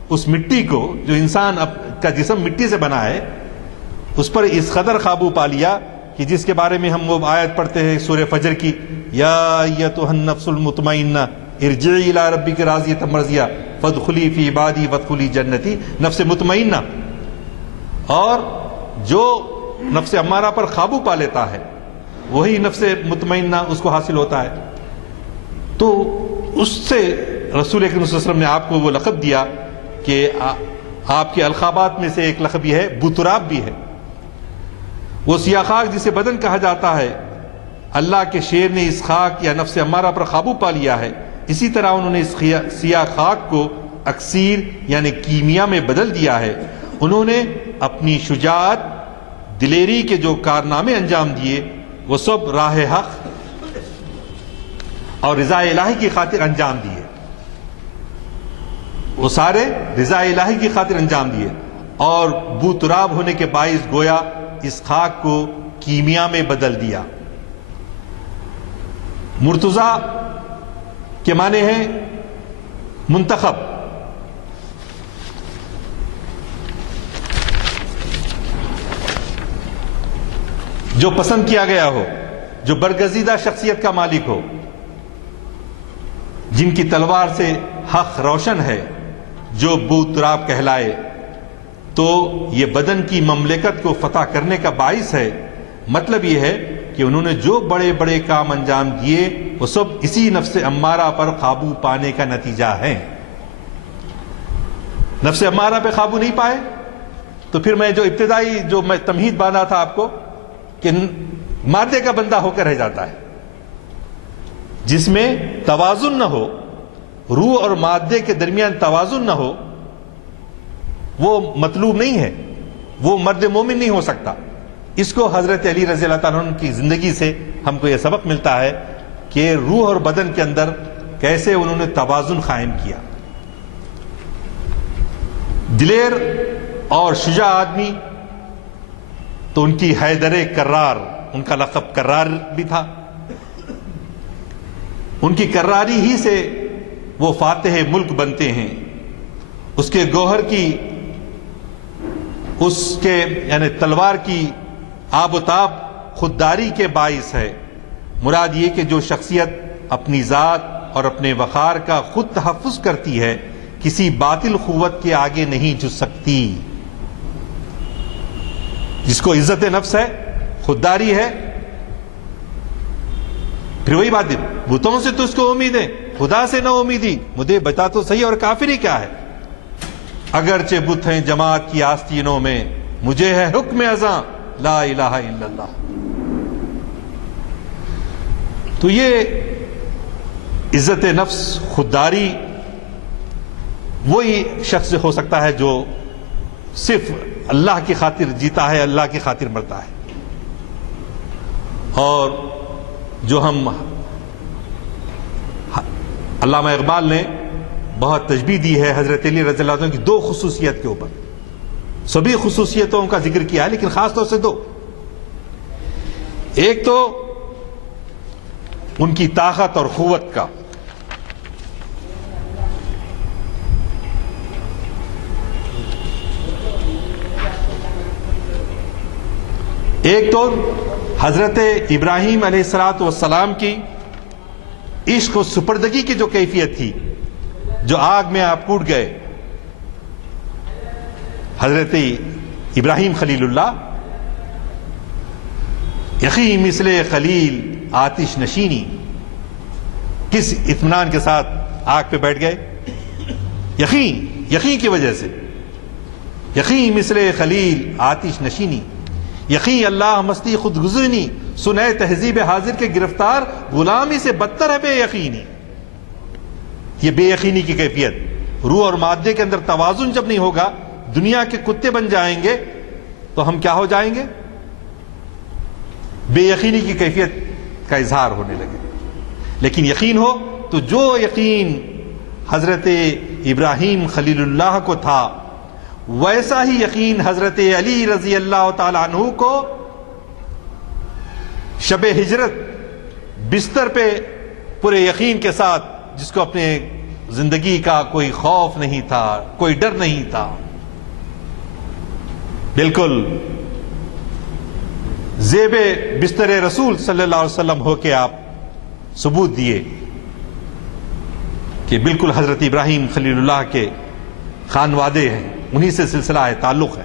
اس مٹی کو، جو انسان کا جسم مٹی سے بنا ہے، اس پر اس قدر قابو پا لیا کہ جس کے بارے میں ہم وہ آیت پڑھتے ہیں سورہ فجر کی: یا ایتھا النفس المطمئنہ ارجعی الی ربک راضیۃ مرضیہ فادخلی فی عبادی وادخلی جنتی. نفس مطمئنہ. اور جو نفس امارہ پر قابو پا لیتا ہے وہی نفس مطمئنہ اس کو حاصل ہوتا ہے. تو اس سے رسول اکرم صلی اللہ علیہ وسلم نے آپ کو وہ لقب دیا کہ آپ کے القابات میں سے ایک لقب یہ ہے، بوتراب بھی ہے. وہ سیاہ خاک جسے بدن کہا جاتا ہے، اللہ کے شیر نے اس خاک یا نفس امارہ پر قابو پا لیا ہے. اسی طرح انہوں نے اس سیاہ خاک کو اکسیر یعنی کیمیا میں بدل دیا ہے. انہوں نے اپنی شجاعت، دلیری کے جو کارنامے انجام دیے وہ سب راہ حق اور رضا الہی کی خاطر انجام دیے. وہ سارے رضا الہی کی خاطر انجام دیے اور بوتراب ہونے کے باعث گویا اس خاک کو کیمیا میں بدل دیا. مرتضی کے معنی ہیں منتخب. جو پسند کیا گیا ہو، جو برگزیدہ شخصیت کا مالک ہو، جن کی تلوار سے حق روشن ہے، جو بوتراب کہلائے. تو یہ بدن کی مملکت کو فتح کرنے کا باعث ہے. مطلب یہ ہے کہ انہوں نے جو بڑے بڑے کام انجام دیے وہ سب اسی نفس امارہ پر قابو پانے کا نتیجہ ہے. نفس امارہ پہ قابو نہیں پائے تو پھر میں جو ابتدائی جو میں تمہید باندھا تھا آپ کو کہ مادے کا بندہ ہو کر رہ جاتا ہے، جس میں توازن نہ ہو، روح اور مادے کے درمیان توازن نہ ہو، وہ مطلوب نہیں ہے، وہ مرد مومن نہیں ہو سکتا. اس کو حضرت علی رضی اللہ تعالیٰ عنہ کی زندگی سے ہم کو یہ سبق ملتا ہے کہ روح اور بدن کے اندر کیسے انہوں نے توازن قائم کیا. دلیر اور شجاع آدمی تو ان کی حیدر کرار، ان کا لقب کرار بھی تھا. ان کی کراری ہی سے وہ فاتح ملک بنتے ہیں. اس کے گوہر کی، اس کے یعنی تلوار کی آب و تاب خودداری کے باعث ہے. مراد یہ کہ جو شخصیت اپنی ذات اور اپنے وقار کا خود تحفظ کرتی ہے کسی باطل قوت کے آگے نہیں جھک سکتی. جس کو عزت نفس ہے خودداری ہے. پھر وہی بات ہے, بتوں سے تو اس کو امید ہے, خدا سے نہ امیدی. مجھے بتا تو صحیح, اور کافری کیا ہے؟ اگرچہ بت ہیں جماعت کی آستینوں میں, مجھے ہے حکم ازاں لا الہ الا اللہ. تو یہ عزت نفس, خودداری, وہی شخص ہو سکتا ہے جو صرف اللہ کی خاطر جیتا ہے, اللہ کی خاطر مرتا ہے. اور جو ہم, علامہ اقبال نے بہت تشبیہ دی ہے حضرت علی رضی اللہ عنہ کی دو خصوصیت کے اوپر. سبھی خصوصیتوں کا ذکر کیا ہے لیکن خاص طور سے دو. ایک تو ان کی طاقت اور قوت کا, ایک تو حضرت ابراہیم علیہ الصلوۃ والسلام کی عشق و سپردگی کی جو کیفیت تھی, جو آگ میں آپ کوٹ گئے. حضرت ابراہیم خلیل اللہ, یقین مثل خلیل آتش نشینی, کس اطمینان کے ساتھ آگ پہ بیٹھ گئے. یقین کی وجہ سے, یقین مثل خلیل آتش نشینی, یقین اللہ مستی خود گزرنی, سنے تہذیب حاضر کے گرفتار, غلامی سے بدتر ہے بے یقینی. یہ بے یقینی کی کیفیت, روح اور مادے کے اندر توازن جب نہیں ہوگا, دنیا کے کتے بن جائیں گے تو ہم کیا ہو جائیں گے؟ بے یقینی کی کیفیت کا اظہار ہونے لگے. لیکن یقین ہو تو جو یقین حضرت ابراہیم خلیل اللہ کو تھا, ویسا ہی یقین حضرت علی رضی اللہ تعالی عنہ کو شب ہجرت بستر پہ پورے یقین کے ساتھ, جس کو اپنے زندگی کا کوئی خوف نہیں تھا, کوئی ڈر نہیں تھا, بالکل زیب بستر رسول صلی اللہ علیہ وسلم ہو کے آپ ثبوت دیے کہ بالکل حضرت ابراہیم خلیل اللہ کے خانوادے ہیں, انہی سے سلسلہ ہے, تعلق ہے.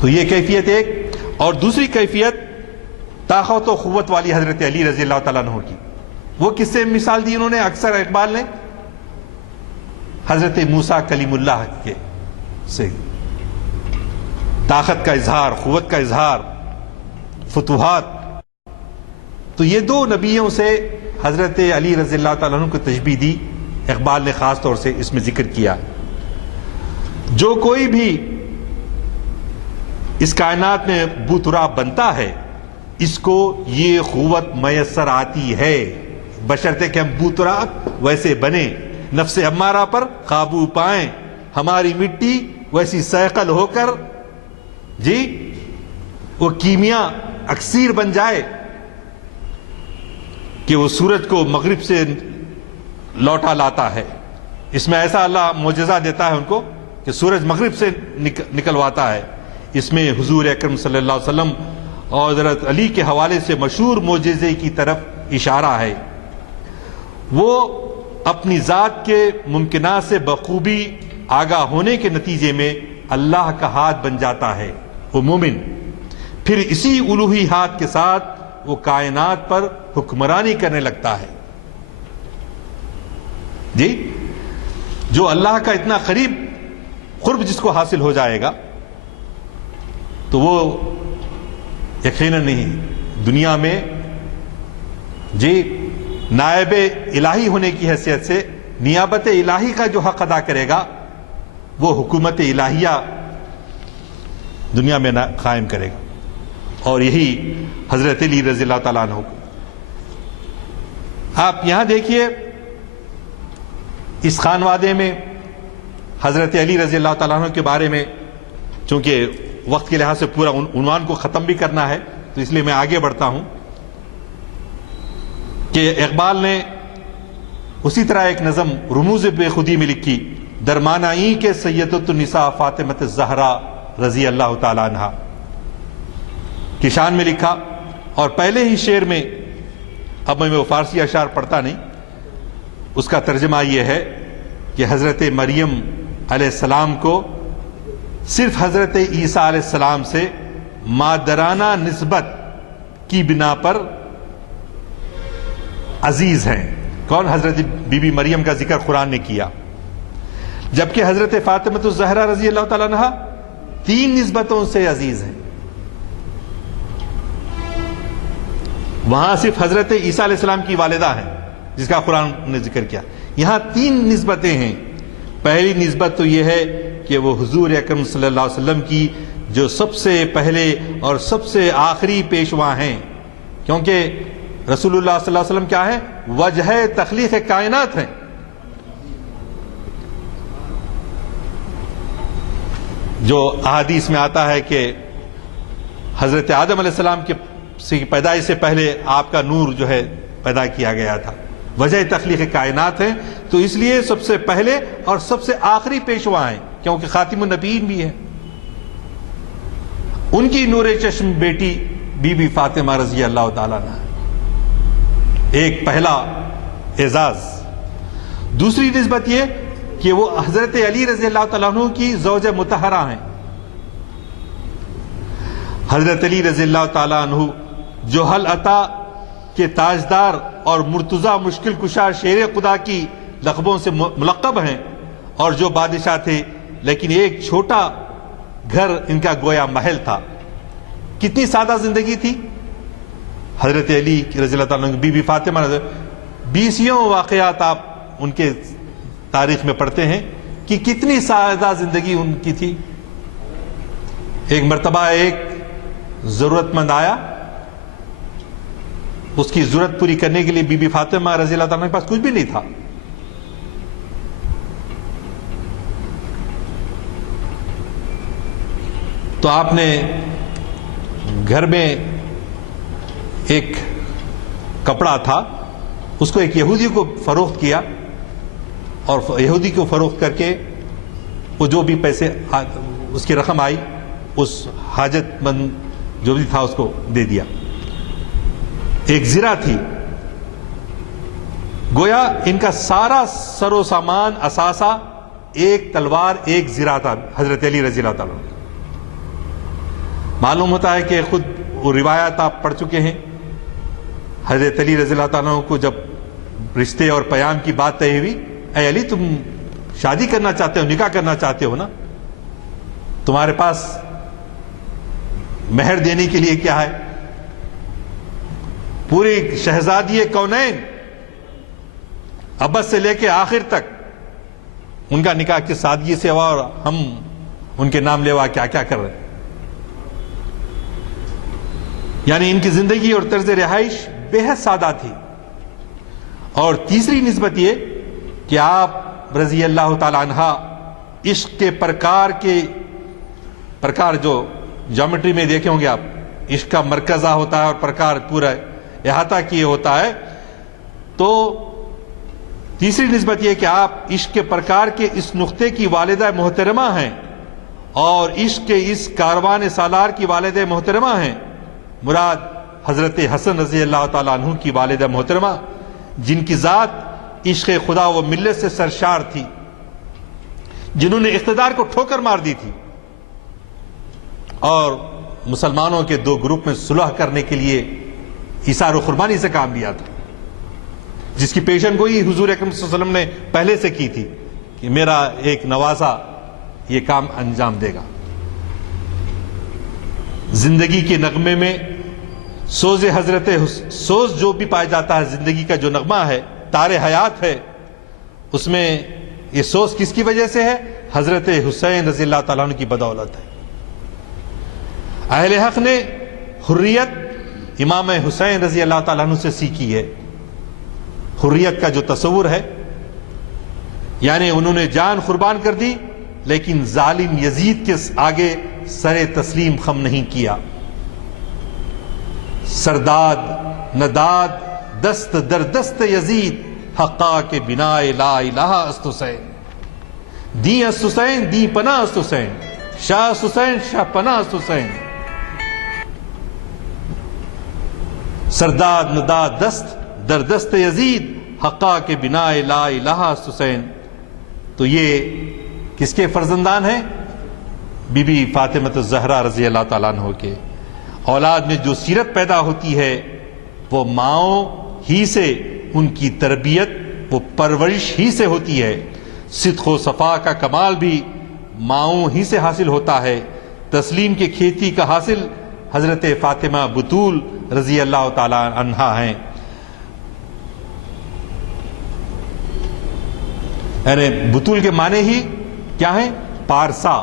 تو یہ کیفیت ایک. اور دوسری کیفیت طاقت و قوت والی حضرت علی رضی اللہ تعالیٰ عنہ کی, وہ کس سے مثال دی انہوں نے اکثر اقبال نے؟ حضرت موسیٰ کلیم اللہ کے سے. طاقت کا اظہار, قوت کا اظہار, فتوحات. تو یہ دو نبیوں سے حضرت علی رضی اللہ تعالیٰ عنہ کو تشبیہ دی. اقبال نے خاص طور سے اس میں ذکر کیا, جو کوئی بھی اس کائنات میں بوتراب بنتا ہے, اس کو یہ قوت میسر آتی ہے, بشرطے کہ ہم بوتراب ویسے بنے, نفس امارہ پر قابو پائیں, ہماری مٹی ویسی سیقل ہو کر جی وہ کیمیا اکسیر بن جائے کہ وہ سورج کو مغرب سے لوٹا لاتا ہے. اس میں ایسا اللہ معجزہ دیتا ہے ان کو کہ سورج مغرب سے نکلواتا ہے. اس میں حضور اکرم صلی اللہ علیہ وسلم اور حضرت علی کے حوالے سے مشہور معجزے کی طرف اشارہ ہے. وہ اپنی ذات کے ممکنات سے بخوبی آگاہ ہونے کے نتیجے میں اللہ کا ہاتھ بن جاتا ہے وہ مومن. پھر اسی الوہی ہاتھ کے ساتھ وہ کائنات پر حکمرانی کرنے لگتا ہے. جی جو اللہ کا اتنا قرب جس کو حاصل ہو جائے گا تو وہ یقیناً نہیں دنیا میں جی نائب الہی ہونے کی حیثیت سے نیابت الہی کا جو حق ادا کرے گا وہ حکومت الہیہ دنیا میں قائم کرے گا. اور یہی حضرت علی رضی اللہ تعالیٰ عنہ کو. آپ یہاں دیکھیے اس خانوادے میں حضرت علی رضی اللہ تعالیٰ عنہ کے بارے میں, چونکہ وقت کے لحاظ سے پورا عنوان کو ختم بھی کرنا ہے تو اس لیے میں آگے بڑھتا ہوں کہ اقبال نے اسی طرح ایک نظم رموز بے خودی میں لکھی, درمانائی کے سیدۃ النساء فاطمۃ الزہرا رضی اللہ تعالی عنہا کی شان میں لکھا. اور پہلے ہی شعر میں, اب میں وہ فارسی اشعار پڑھتا نہیں, اس کا ترجمہ یہ ہے کہ حضرت مریم علیہ السلام کو صرف حضرت عیسیٰ علیہ السلام سے مادرانہ نسبت کی بنا پر عزیز ہیں. کون؟ حضرت بی بی مریم کا ذکر قرآن نے کیا. جبکہ حضرت فاطمہ الزہرا رضی اللہ تعالیٰ عنہا 3 نسبتوں سے عزیز ہیں. وہاں صرف حضرت عیسیٰ علیہ السلام کی والدہ ہیں جس کا قرآن نے ذکر کیا. یہاں 3 نسبتیں ہیں. پہلی نسبت تو یہ ہے کہ وہ حضور اکرم صلی اللہ علیہ وسلم کی جو سب سے پہلے اور سب سے آخری پیشوا ہیں، کیونکہ رسول اللہ صلی اللہ علیہ وسلم کیا ہے؟ وجہ تخلیق کائنات ہیں. جو احادیث میں آتا ہے کہ حضرت آدم علیہ السلام کی پیدائش سے پہلے آپ کا نور جو ہے پیدا کیا گیا تھا. وجہ تخلیق کائنات ہیں، تو اس لیے سب سے پہلے اور سب سے آخری پیشوا ہیں، کیونکہ خاتم النبیین بھی ہے. ان کی نور چشم بیٹی بی بی فاطمہ رضی اللہ تعالیٰ عنہ، ایک پہلا اعزاز. دوسری نسبت یہ کہ وہ حضرت علی رضی اللہ تعالیٰ عنہ کی زوجہ مطہرہ ہیں. حضرت علی رضی اللہ تعالیٰ عنہ جو حل عطا کے تاجدار اور مرتضی مشکل کشا شیر خدا کی لقبوں سے ملقب ہیں، اور جو بادشاہ تھے لیکن ایک چھوٹا گھر ان کا گویا محل تھا. کتنی سادہ زندگی تھی حضرت علی رضی اللہ تعالیٰ عنہ. بی بی فاطمہ 20 واقعات آپ ان کے تاریخ میں پڑھتے ہیں کہ کتنی سادہ زندگی ان کی تھی. ایک مرتبہ ایک ضرورت مند آیا، اس کی ضرورت پوری کرنے کے لیے بی بی فاطمہ رضی اللہ تعالیٰ کے پاس کچھ بھی نہیں تھا. تو آپ نے گھر میں ایک کپڑا تھا، اس کو ایک یہودی کو فروخت کیا، اور یہودی کو فروخت کر کے وہ جو بھی پیسے اس کی رقم آئی اس حاجت مند جو بھی تھا اس کو دے دیا. ایک زرہ تھی، گویا ان کا سارا سر و سامان اثاثہ ایک تلوار ایک زرہ تھا حضرت علی رضی اللہ تعالیٰ. معلوم ہوتا ہے کہ خود وہ روایات آپ پڑھ چکے ہیں. حضرت علی رضی اللہ تعالیٰ کو جب رشتے اور پیام کی بات طے ہوئی، اے علی تم شادی کرنا چاہتے ہو، نکاح کرنا چاہتے ہو نا، تمہارے پاس مہر دینے کے لیے کیا ہے؟ پوری شہزادی کونین ابد سے لے کے آخر تک ان کا نکاح کی سادگی سے ہوا، اور ہم ان کے نام لیوا کیا کیا کر رہے ہیں. یعنی ان کی زندگی اور طرز رہائش بے حد سادہ تھی. اور تیسری نسبت یہ کہ آپ رضی اللہ تعالی عنہ عشق کے پرکار جو جیومیٹری میں دیکھیں ہوں گے آپ، عشق کا مرکزہ ہوتا ہے اور پرکار پورا احاطہ کیے ہوتا ہے. تو تیسری نسبت یہ کہ آپ عشق کے پرکار کے اس نقطے کی والدہ محترمہ ہیں، اور عشق کے اس کاروان سالار کی والدہ محترمہ ہیں. مراد حضرت حسن رضی اللہ تعالیٰ عنہ کی والدہ محترمہ، جن کی ذات عشق خدا و ملت سے سرشار تھی، جنہوں نے اقتدار کو ٹھوکر مار دی تھی اور مسلمانوں کے 2 گروپ میں صلح کرنے کے لیے ایثار و قربانی سے کام لیا تھا، جس کی پیشن گوئی حضور اکرم صلی اللہ علیہ وسلم نے پہلے سے کی تھی کہ میرا ایک نوازا یہ کام انجام دے گا. زندگی کے نغمے میں سوز جو بھی پایا جاتا ہے، زندگی کا جو نغمہ ہے، تار حیات ہے، اس میں یہ سوز کس کی وجہ سے ہے؟ حضرت حسین رضی اللہ تعالیٰ عنہ کی بدولت ہے. اہل حق نے حریت امام حسین رضی اللہ تعالیٰ عنہ سے سیکھی ہے. حریت کا جو تصور ہے، یعنی انہوں نے جان قربان کر دی لیکن ظالم یزید کے آگے سر تسلیم خم نہیں کیا. سرداد نداد دست در دست یزید، حقا کے بنا لا الہ است حسین. دی است حسین دی پناہ است حسین، شاہ است حسین شاہ پناہ است حسین. سرداد نداد دست در دست یزید، حقا کے بنا لا الہ است حسین. تو یہ کس کے فرزندان ہیں؟ بی بی فاطمہ الزہرا رضی اللہ تعالیٰ عنہ کے اولاد میں جو سیرت پیدا ہوتی ہے وہ ماؤں ہی سے، ان کی تربیت وہ پرورش ہی سے ہوتی ہے. صدق و صفا کا کمال بھی ماؤں ہی سے حاصل ہوتا ہے. تسلیم کی کھیتی کا حاصل حضرت فاطمہ بطول رضی اللہ تعالی عنہا ہیں. یعنی بطول کے معنی ہی کیا ہیں؟ پارسا،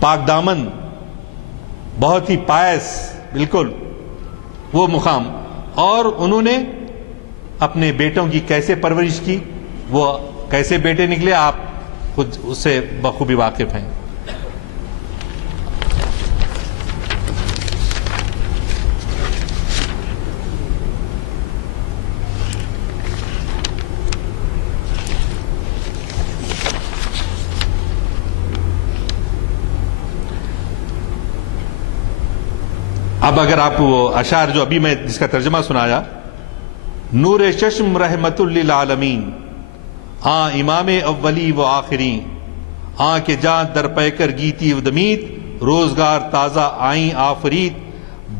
پاک دامن، بہت ہی پائس، بالکل وہ مقام. اور انہوں نے اپنے بیٹوں کی کیسے پرورش کی، وہ کیسے بیٹے نکلے، آپ خود اس سے بخوبی واقف ہیں. اب اگر آپ وہ اشعار جو ابھی میں جس کا ترجمہ سنایا، نور چشم رحمت للعالمین، امام اولی و آخری، کے جان در پیکر گیتی و دمیت، روزگار تازہ آئیں آفرید،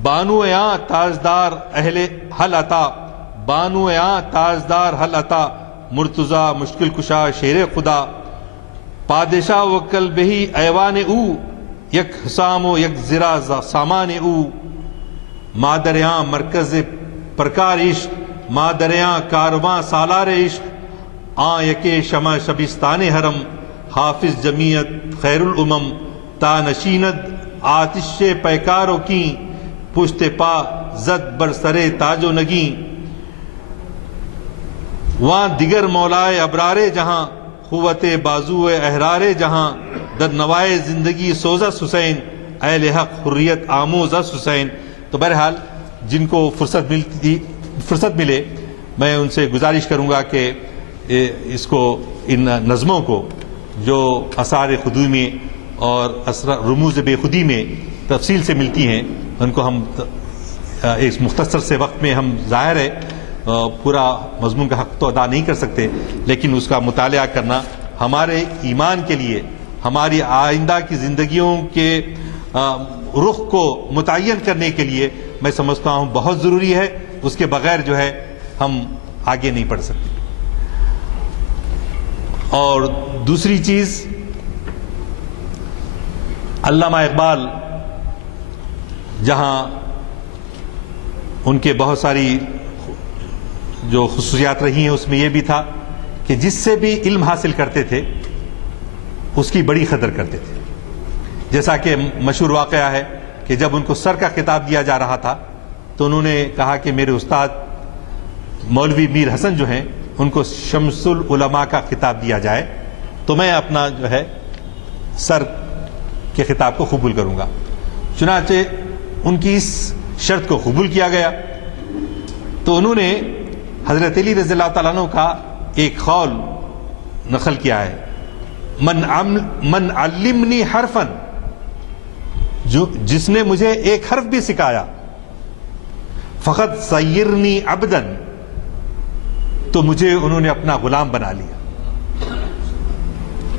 بانو تاجدار اہل حل عطا، بانو تاجدار حل عطا، مرتضی مشکل کشا شیر خدا، پادشاہ و کل بہی ایوان او، یک حسام و یک زرا سامان او، مادریاں مرکز پرکار عشق، مادریاں کارواں سالار عشق، یکے شمع شبستان حرم، حافظ جمیعت خیر الامم، تا نشیند آتش پیکاروں کی، پشت پا زد بر سرے تاج و نگیں، وہاں دیگر مولائے ابرار جہاں، قوت بازو احرار جہاں، در نوائے زندگی سوزس حسین، اہل حق حریت آموزس حسین. تو بہرحال جن کو فرصت ملے میں ان سے گزارش کروں گا کہ اس کو، ان نظموں کو جو اسرار خدومی اور رموز بے خودی میں تفصیل سے ملتی ہیں، ان کو ہم ایک مختصر سے وقت میں، ہم ظاہر ہے پورا مضمون کا حق تو ادا نہیں کر سکتے، لیکن اس کا مطالعہ کرنا ہمارے ایمان کے لیے، ہماری آئندہ کی زندگیوں کے رخ کو متعین کرنے کے لیے میں سمجھتا ہوں بہت ضروری ہے. اس کے بغیر جو ہے ہم آگے نہیں بڑھ سکتے. اور دوسری چیز، علامہ اقبال جہاں ان کے بہت ساری جو خصوصیات رہی ہیں، اس میں یہ بھی تھا کہ جس سے بھی علم حاصل کرتے تھے اس کی بڑی قدر کرتے تھے. جیسا کہ مشہور واقعہ ہے کہ جب ان کو سر کا خطاب دیا جا رہا تھا تو انہوں نے کہا کہ میرے استاد مولوی میر حسن جو ہیں ان کو شمس العلماء کا خطاب دیا جائے تو میں اپنا جو ہے سر کے خطاب کو قبول کروں گا. چنانچہ ان کی اس شرط کو قبول کیا گیا. تو انہوں نے حضرت علی رضی اللہ تعالیٰ عنہ کا ایک قول نقل کیا ہے، من علمنی حرفا، جس نے مجھے ایک حرف بھی سکھایا، فقط سیرنی عبدا، تو مجھے انہوں نے اپنا غلام بنا لیا.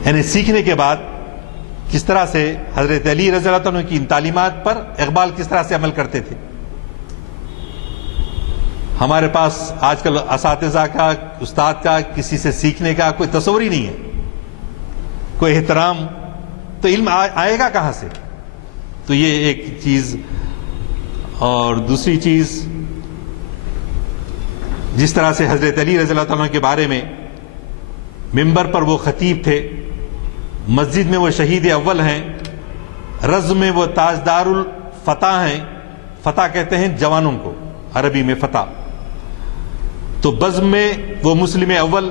یعنی سیکھنے کے بعد کس طرح سے حضرت علی رضی اللہ عنہ کی ان تعلیمات پر اقبال کس طرح سے عمل کرتے تھے. ہمارے پاس آج کل اساتذہ کا، استاد کا کسی سے سیکھنے کا کوئی تصور ہی نہیں ہے، کوئی احترام، تو علم آئے گا کہاں سے؟ تو یہ ایک چیز. اور دوسری چیز، جس طرح سے حضرت علی رضی اللہ عنہ کے بارے میں منبر پر وہ خطیب تھے، مسجد میں وہ شہید اول ہیں، رز میں وہ تاجدار الفتح ہیں. فتح کہتے ہیں جوانوں کو عربی میں فتح. تو بزم میں وہ مسلم اول،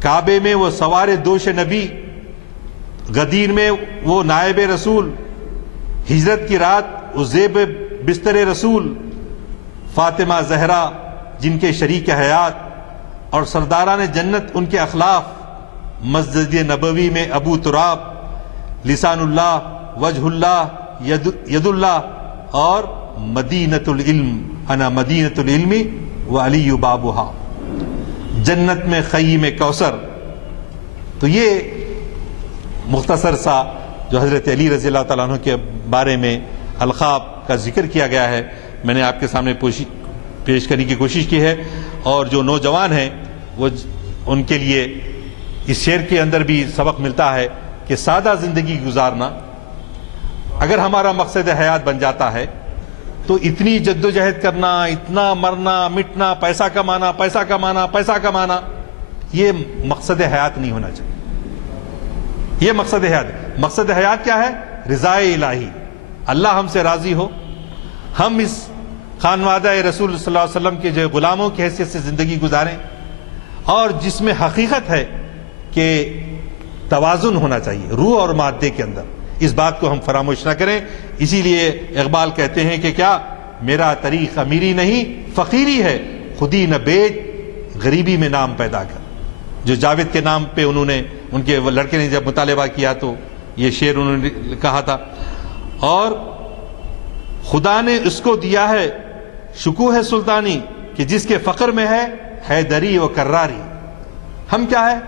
کعبے میں وہ سوار دوش نبی، غدیر میں وہ نائب رسول، ہجرت کی رات وہ زیب بستر رسول، فاطمہ زہرا جن کے شریک حیات، اور سرداران جنت ان کے اخلاف، مسجد نبوی میں ابو تراب، لسان اللہ، وجہ اللہ، ید اللہ، اور مدینۃ العلم، انا مدینۃ العلم وعلی بابھا، جنت میں خیم کوثر. تو یہ مختصر سا جو حضرت علی رضی اللہ تعالیٰ عنہ کے بارے میں القاب کا ذکر کیا گیا ہے میں نے آپ کے سامنے پیش کرنے کی کوشش کی ہے، اور جو نوجوان ہیں وہ ان کے لیے اس شعر کے اندر بھی سبق ملتا ہے کہ سادہ زندگی گزارنا اگر ہمارا مقصد حیات بن جاتا ہے تو اتنی جد و جہد کرنا، اتنا مرنا مٹنا، پیسہ کمانا یہ مقصد حیات نہیں ہونا چاہیے۔ یہ مقصد حیات، مقصد حیات کیا ہے؟ رضائے الہی، اللہ ہم سے راضی ہو، ہم اس خانوادہ رسول صلی اللہ علیہ وسلم کے جو غلاموں کی حیثیت سے زندگی گزاریں، اور جس میں حقیقت ہے کہ توازن ہونا چاہیے روح اور مادے کے اندر، اس بات کو ہم فراموش نہ کریں۔ اسی لیے اقبال کہتے ہیں کہ کیا میرا طریق امیری نہیں فقیری ہے، خودی نہ بیچ غریبی میں نام پیدا کر، جو جاوید کے نام پہ انہوں نے، ان کے لڑکے نے جب مطالبہ کیا تو یہ شعر انہوں نے کہا تھا، اور خدا نے اس کو دیا ہے شکوہ سلطانی کہ جس کے فقر میں ہے حیدری و کراری۔ ہم کیا ہے؟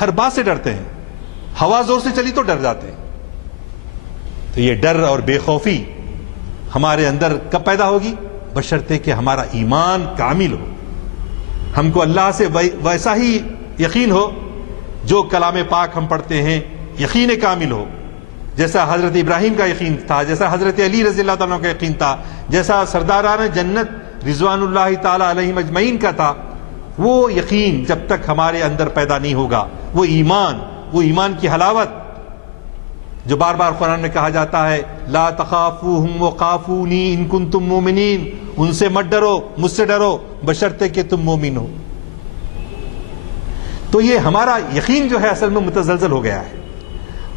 ہر بات سے ڈرتے ہیں، ہوا زور سے چلی تو ڈر جاتے ہیں، تو یہ ڈر اور بے خوفی ہمارے اندر کب پیدا ہوگی؟ بشرطے کہ ہمارا ایمان کامل ہو، ہم کو اللہ سے ویسا ہی یقین ہو جو کلام پاک ہم پڑھتے ہیں یقین کامل ہو، جیسا حضرت ابراہیم کا یقین تھا، جیسا حضرت علی رضی اللہ تعالیٰ کا یقین تھا، جیسا سرداران جنت رضوان اللہ تعالیٰ علیہم اجمعین کا تھا۔ وہ یقین جب تک ہمارے اندر پیدا نہیں ہوگا، وہ ایمان کی حلاوت جو بار بار قرآن میں کہا جاتا ہے لا تخافوہم وخافونی ان کنتم مومنین، ان سے مت ڈرو، مجھ سے ڈرو بشرطے کہ تم مومن ہو۔ تو یہ ہمارا یقین جو ہے اصل میں متزلزل ہو گیا ہے۔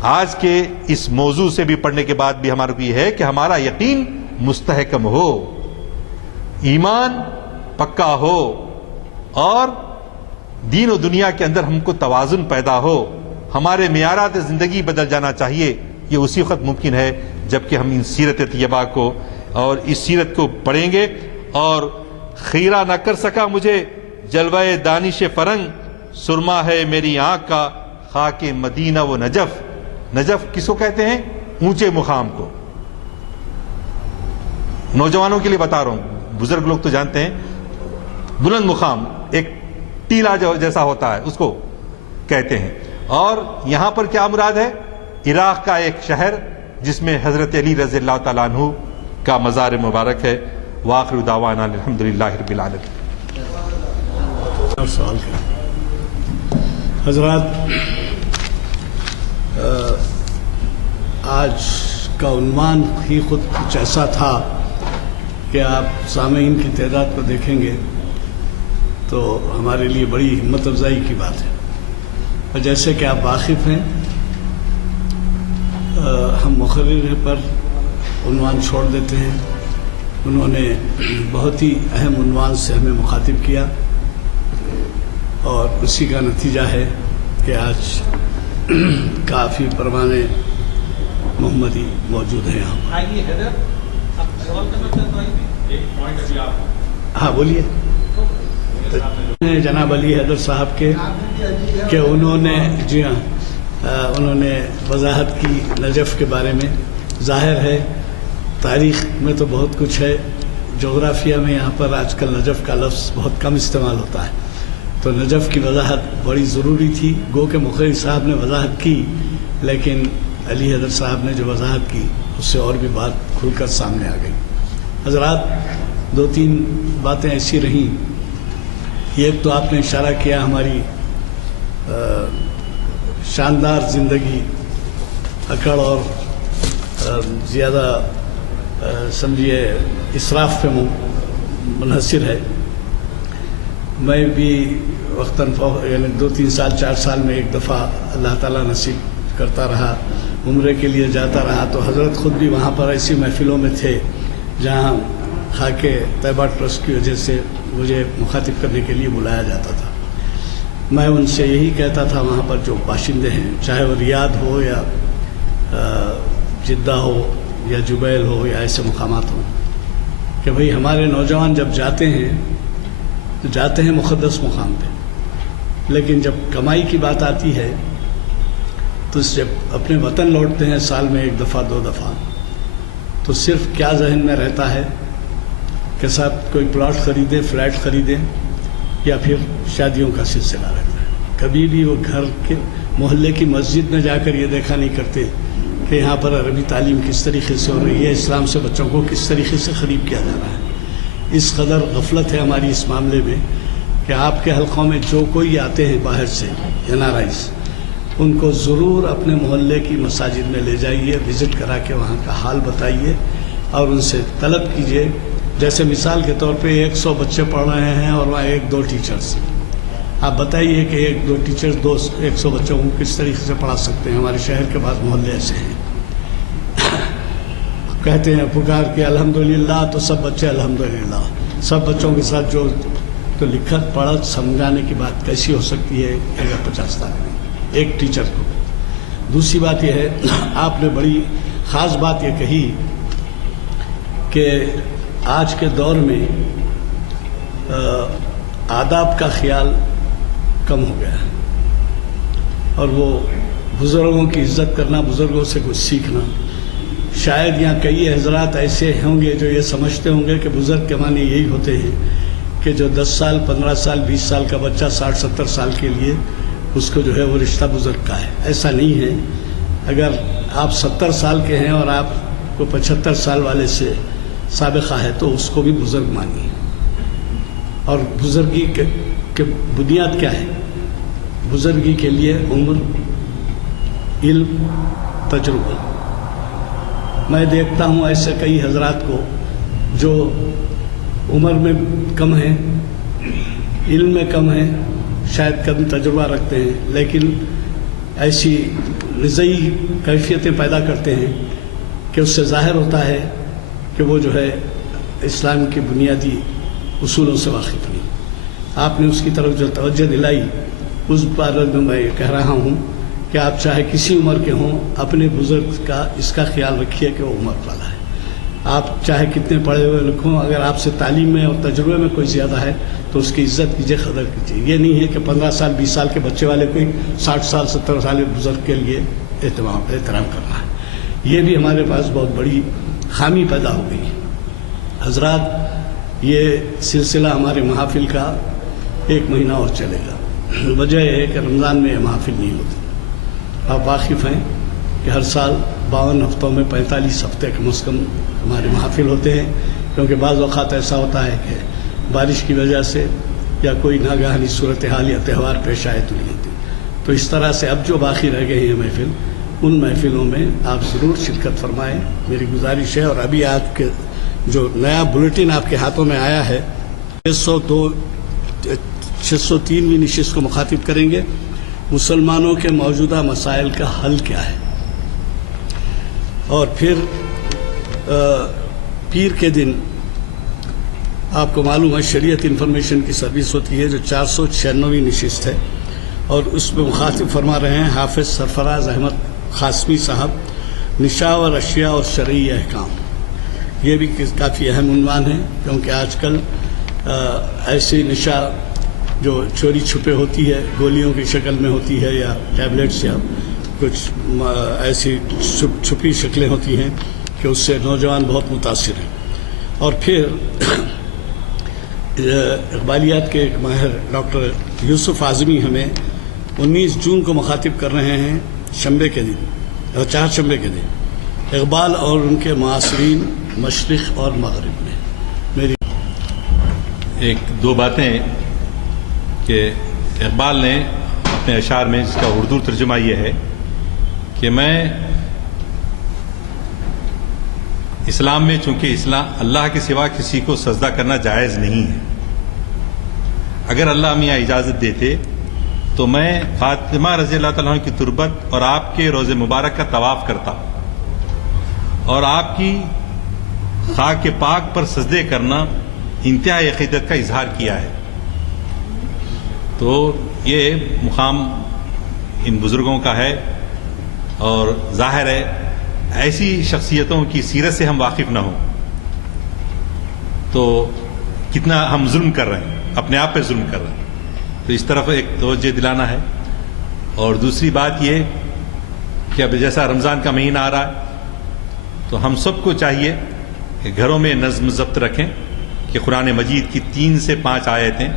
آج کے اس موضوع سے بھی پڑھنے کے بعد بھی ہمارا کو یہ ہے کہ ہمارا یقین مستحکم ہو، ایمان پکا ہو، اور دین و دنیا کے اندر ہم کو توازن پیدا ہو، ہمارے معیارات زندگی بدل جانا چاہیے۔ یہ اسی وقت ممکن ہے جبکہ ہم ان سیرت طیبہ کو اور اس سیرت کو پڑھیں گے۔ اور خیرہ نہ کر سکا مجھے جلوہ دانش فرنگ، سرما ہے میری آنکھ کا خاک مدینہ و نجف۔ نجف کس کو کہتے ہیں؟ اونچے مقام کو۔ نوجوانوں کے لیے بتا رہا ہوں، بزرگ لوگ تو جانتے ہیں، بلند مقام ایک ٹیلا جیسا ہوتا ہے اس کو کہتے ہیں۔ اور یہاں پر کیا مراد ہے؟ عراق کا ایک شہر جس میں حضرت علی رضی اللہ تعالیٰ عنہ کا مزار مبارک ہے۔ وآخر دعوانا الحمدللہ رب العالمین۔ سوال حضرات، آج کا عنوان ہی خود کچھ ایسا تھا کہ آپ سامعین کی تعداد کو دیکھیں گے تو ہمارے لیے بڑی ہمت افزائی کی بات ہے۔ اور جیسے کہ آپ واقف ہیں، ہم مقرر پر عنوان چھوڑ دیتے ہیں، انہوں نے بہت ہی اہم عنوان سے ہمیں مخاطب کیا، اور اسی کا نتیجہ ہے کہ آج کافی پروانے محمدی موجود ہیں یہاں۔ ہاں بولیے۔ جناب علی حیدر صاحب کے کہ انہوں نے، جی ہاں، انہوں نے وضاحت کی نجف کے بارے میں۔ ظاہر ہے تاریخ میں تو بہت کچھ ہے، جغرافیہ میں یہاں پر آج کل نجف کا لفظ بہت کم استعمال ہوتا ہے، تو نجف کی وضاحت بڑی ضروری تھی۔ گو کہ مقرری صاحب نے وضاحت کی، لیکن علی حیدر صاحب نے جو وضاحت کی اس سے اور بھی بات کھل کر سامنے آ گئی۔ حضرات، دو تین باتیں ایسی رہیں۔ ایک تو آپ نے اشارہ کیا ہماری شاندار زندگی اکڑ اور زیادہ سمجھیے اسراف پہ منحصر ہے۔ میں بھی وقتاً یعنی 2-3 سال 4 سال میں ایک دفعہ اللہ تعالیٰ نصیب کرتا رہا، عمرے کے لیے جاتا رہا، تو حضرت خود بھی وہاں پر ایسی محفلوں میں تھے جہاں خاک طیبہ ٹرسٹ کی وجہ سے مجھے مخاطب کرنے کے لیے بلایا جاتا تھا۔ میں ان سے یہی کہتا تھا، وہاں پر جو باشندے ہیں، چاہے وہ ریاض ہو یا جدہ ہو یا جبیل ہو یا ایسے مقامات ہوں، کہ بھئی ہمارے نوجوان جب جاتے ہیں تو جاتے ہیں مقدس مقام پہ، لیکن جب کمائی کی بات آتی ہے تو جب اپنے وطن لوٹتے ہیں سال میں 1 دفعہ 2 دفعہ، تو صرف کیا ذہن میں رہتا ہے کہ صاحب کوئی پلاٹ خریدیں، فلیٹ خریدیں، یا پھر شادیوں کا سلسلہ رہتا ہے. کبھی بھی وہ گھر کے محلے کی مسجد میں جا کر یہ دیکھا نہیں کرتے کہ یہاں پر عربی تعلیم کس طریقے سے ہو رہی ہے، اسلام سے بچوں کو کس طریقے سے قریب کیا جا رہا ہے. اس قدر غفلت ہے ہماری اس معاملے میں کہ آپ کے حلقوں میں جو کوئی آتے ہیں باہر سے این آر آئیز، ان کو ضرور اپنے محلے کی مساجد میں لے جائیے، وزٹ کرا کے وہاں کا حال بتائیے اور ان سے طلب کیجئے. جیسے مثال کے طور پہ 100 بچے پڑھ رہے ہیں اور وہاں 1-2 ٹیچرز، آپ بتائیے کہ 1-2 ٹیچرز 100 بچوں کو کس طریقے سے پڑھا سکتے ہیں. ہمارے شہر کے بعض محلے ایسے ہیں، کہتے ہیں پکار کے الحمدللہ تو سب بچے الحمدللہ، سب بچوں کے ساتھ جو تو لکھت پڑھت سمجھانے کی بات کیسی ہو سکتی ہے اگر 50 آدمی ایک ٹیچر کو. دوسری بات یہ ہے، آپ نے بڑی خاص بات یہ کہی کہ آج کے دور میں آداب کا خیال کم ہو گیا ہے، اور وہ بزرگوں کی عزت کرنا، بزرگوں سے کچھ سیکھنا. شاید یہاں کئی حضرات ایسے ہوں گے جو یہ سمجھتے ہوں گے کہ بزرگ کے معنی یہی ہوتے ہیں کہ جو 10 سال 15 سال 20 سال کا بچہ 60-70 سال کے لیے اس کو جو ہے وہ رشتہ بزرگ کا ہے. ایسا نہیں ہے. اگر آپ 70 سال کے ہیں اور آپ کو 75 سال والے سے سابقہ ہے تو اس کو بھی بزرگ مانیے. اور بزرگی کے بنیاد کیا ہے؟ بزرگی کے لیے عمر، علم، تجربہ. میں دیکھتا ہوں ایسے کئی حضرات کو جو عمر میں کم ہیں، علم میں کم ہیں، شاید کم تجربہ رکھتے ہیں، لیکن ایسی نزعی کیفیتیں پیدا کرتے ہیں کہ اس سے ظاہر ہوتا ہے کہ وہ جو ہے اسلام کے بنیادی اصولوں سے واقف نہیں. آپ نے اس کی طرف جو توجہ دلائی، اس بارے میں میں کہہ رہا ہوں کہ آپ چاہے کسی عمر کے ہوں، اپنے بزرگ کا اس کا خیال رکھیے کہ وہ عمر والا ہے. آپ چاہے کتنے پڑھے ہوئے لکھوں، اگر آپ سے تعلیم میں اور تجربے میں کوئی زیادہ ہے تو اس کی عزت کیجیے، قدر کیجیے. یہ نہیں ہے کہ 15 سال 20 سال کے بچے والے کوئی 60 سال 70 سال کے بزرگ کے لیے احترام کر رہا ہے. یہ بھی ہمارے پاس بہت بڑی خامی پیدا ہو گئی ہے. حضرات، یہ سلسلہ ہمارے محافل کا 1 مہینہ اور چلے گا. وجہ یہ ہے کہ رمضان میں یہ محافل نہیں ہوتی. آپ واقف ہیں کہ ہر سال 52 ہفتوں میں 45 ہفتے کم از کم ہمارے محافل ہوتے ہیں، کیونکہ بعض اوقات ایسا ہوتا ہے کہ بارش کی وجہ سے یا کوئی ناگہانی صورتحال یا تہوار پیش آئے تو نہیں ہوتی. تو اس طرح سے اب جو باقی رہ گئے ہیں محفل، ان محفلوں میں آپ ضرور شرکت فرمائیں، میری گزارش ہے. اور ابھی آپ کے جو نیا بلیٹن آپ کے ہاتھوں میں آیا ہے، 603ویں نشست کو مخاطب کریں گے. مسلمانوں کے موجودہ مسائل کا حل کیا ہے؟ اور پھر پیر کے دن آپ کو معلوم ہے شریعت انفارمیشن کی سروس ہوتی ہے جو 496ویں نشست ہے، اور اس میں مخاطب فرما رہے ہیں حافظ سرفراز احمد قاسمی صاحب، نشاء اور اشیاء اور شرعی احکام. یہ بھی کافی اہم عنوان ہے، کیونکہ آج کل ایسی نشاء جو چوری چھپے ہوتی ہے، گولیوں کی شکل میں ہوتی ہے یا ٹیبلٹس یا کچھ ایسی چھپی شکلیں ہوتی ہیں کہ اس سے نوجوان بہت متاثر ہیں. اور پھر اقبالیات کے ایک ماہر ڈاکٹر یوسف اعظمی ہمیں 19 جون کو مخاطب کر رہے ہیں، شنبے کے دن اور 4 شنبے کے دن، اقبال اور ان کے معاصرین مشرق اور مغرب میں. میری 1-2 باتیں کہ اقبال نے اپنے اشعار میں، جس کا اردو ترجمہ یہ ہے کہ میں اسلام میں، چونکہ اللہ کے سوا کسی کو سجدہ کرنا جائز نہیں ہے، اگر اللہ میاں اجازت دیتے تو میں فاطمہ رضی اللہ تعالیٰ عنہ کی تربت اور آپ کے روضہ مبارک کا طواف کرتا اور آپ کی خاک پاک پر سجدے کرنا انتہائی عقیدت کا اظہار کیا ہے. تو یہ مقام ان بزرگوں کا ہے، اور ظاہر ہے ایسی شخصیتوں کی سیرت سے ہم واقف نہ ہوں تو کتنا ہم ظلم کر رہے ہیں، اپنے آپ پہ ظلم کر رہے ہیں. تو اس طرف ایک توجہ دلانا ہے. اور دوسری بات یہ کہ اب جیسا رمضان کا مہینہ آ رہا ہے تو ہم سب کو چاہیے کہ گھروں میں نظم ضبط رکھیں کہ قرآن مجید کی 3 سے 5 آیتیں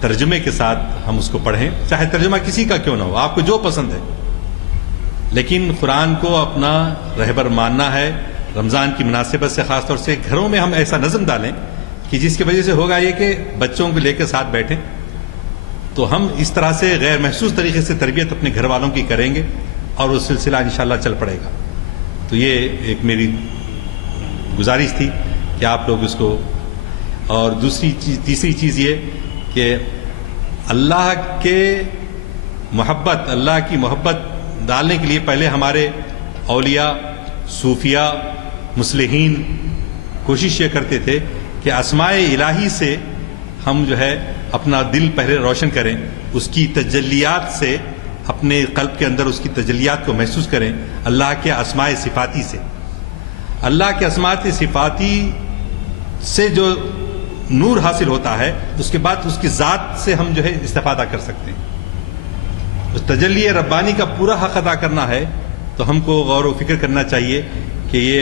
ترجمے کے ساتھ ہم اس کو پڑھیں، چاہے ترجمہ کسی کا کیوں نہ ہو، آپ کو جو پسند ہے، لیکن قرآن کو اپنا رہبر ماننا ہے۔ رمضان کی مناسبت سے خاص طور سے گھروں میں ہم ایسا نظم ڈالیں کہ جس کی وجہ سے ہوگا یہ کہ بچوں کو لے کے ساتھ بیٹھیں، تو ہم اس طرح سے غیر محسوس طریقے سے تربیت اپنے گھر والوں کی کریں گے اور وہ سلسلہ انشاءاللہ چل پڑے گا۔ تو یہ ایک میری گزارش تھی کہ آپ لوگ اس کو، اور تیسری چیز یہ کہ اللہ کی محبت ڈالنے کے لیے پہلے ہمارے اولیاء، صوفیاء، مصلحین کوشش یہ کرتے تھے کہ اسماء الہی سے ہم جو ہے اپنا دل پہلے روشن کریں، اس کی تجلیات سے اپنے قلب کے اندر اس کی تجلیات کو محسوس کریں، اللہ کے اسماء صفاتی سے۔ اللہ کے اسماء صفاتی سے جو نور حاصل ہوتا ہے اس کے بعد اس کی ذات سے ہم جو ہے استفادہ کر سکتے ہیں۔ اس تجلی ربانی کا پورا حق ادا کرنا ہے تو ہم کو غور و فکر کرنا چاہیے کہ یہ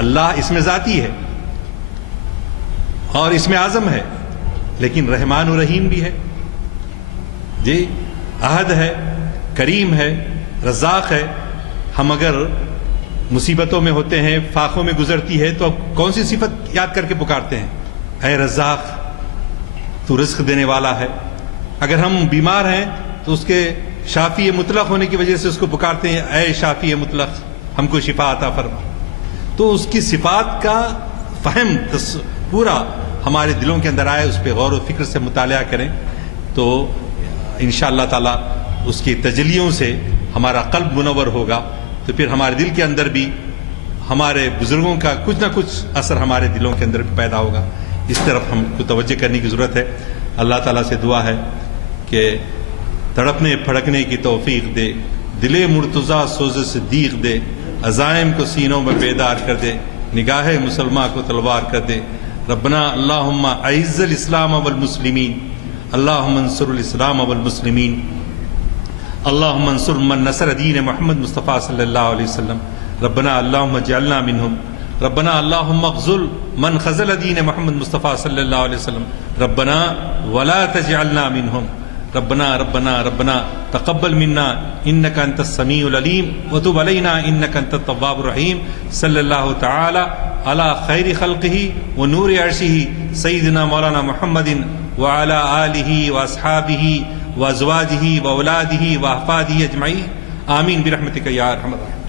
اللہ اس میں ذاتی ہے اور اس میں اعظم ہے، لیکن رحمان و رحیم بھی ہے، جی احد ہے، کریم ہے، رزاق ہے۔ ہم اگر مصیبتوں میں ہوتے ہیں، فاقوں میں گزرتی ہے، تو کون سی صفت یاد کر کے پکارتے ہیں؟ اے رزاق، تو رزق دینے والا ہے۔ اگر ہم بیمار ہیں تو اس کے شافی مطلق ہونے کی وجہ سے اس کو پکارتے ہیں، اے شافی مطلق، ہم کو شفا عطا فرما۔ تو اس کی صفات کا فہم پورا ہمارے دلوں کے اندر آئے، اس پہ غور و فکر سے مطالعہ کریں، تو انشاءاللہ تعالی اس کی تجلیوں سے ہمارا قلب منور ہوگا، تو پھر ہمارے دل کے اندر بھی ہمارے بزرگوں کا کچھ نہ کچھ اثر ہمارے دلوں کے اندر بھی پیدا ہوگا۔ اس طرف ہم کو توجہ کرنے کی ضرورت ہے۔ اللہ تعالیٰ سے دعا ہے کہ تڑپنے پھڑکنے کی توفیق دے، دل مرتضیٰ سوز صدیق دے، عزائم کو سینوں میں بیدار کر دے، نگاہ مسلمہ کو تلوار کر دے۔ ربنا اللہم اعز الاسلام والمسلمین، اللہم انصر الاسلام والمسلمین، اللہم انصر من نصر دین محمد مصطفیٰ صلی اللہ علیہ وسلم۔ ربنا اللہم اجعلنا منہم، ربنا اللہم اغزل من خزل دین محمد مصطفیٰ صلی اللہ علیہ وسلم، ربنا ولا تجعلنا منہم، ربنا ربنا ربنا تقبل منا انک انت السمیع العلیم وتب علینا انک انت التواب الرحیم۔ صلی اللہ تعالی علی خیر خلقہ ونور عرشہ سیدنا مولانا محمد وعلی آلہ واصحابہ وازواجہ واولادہ واحفادہ اجمعین، آمین برحمتک یا ارحم الراحمین۔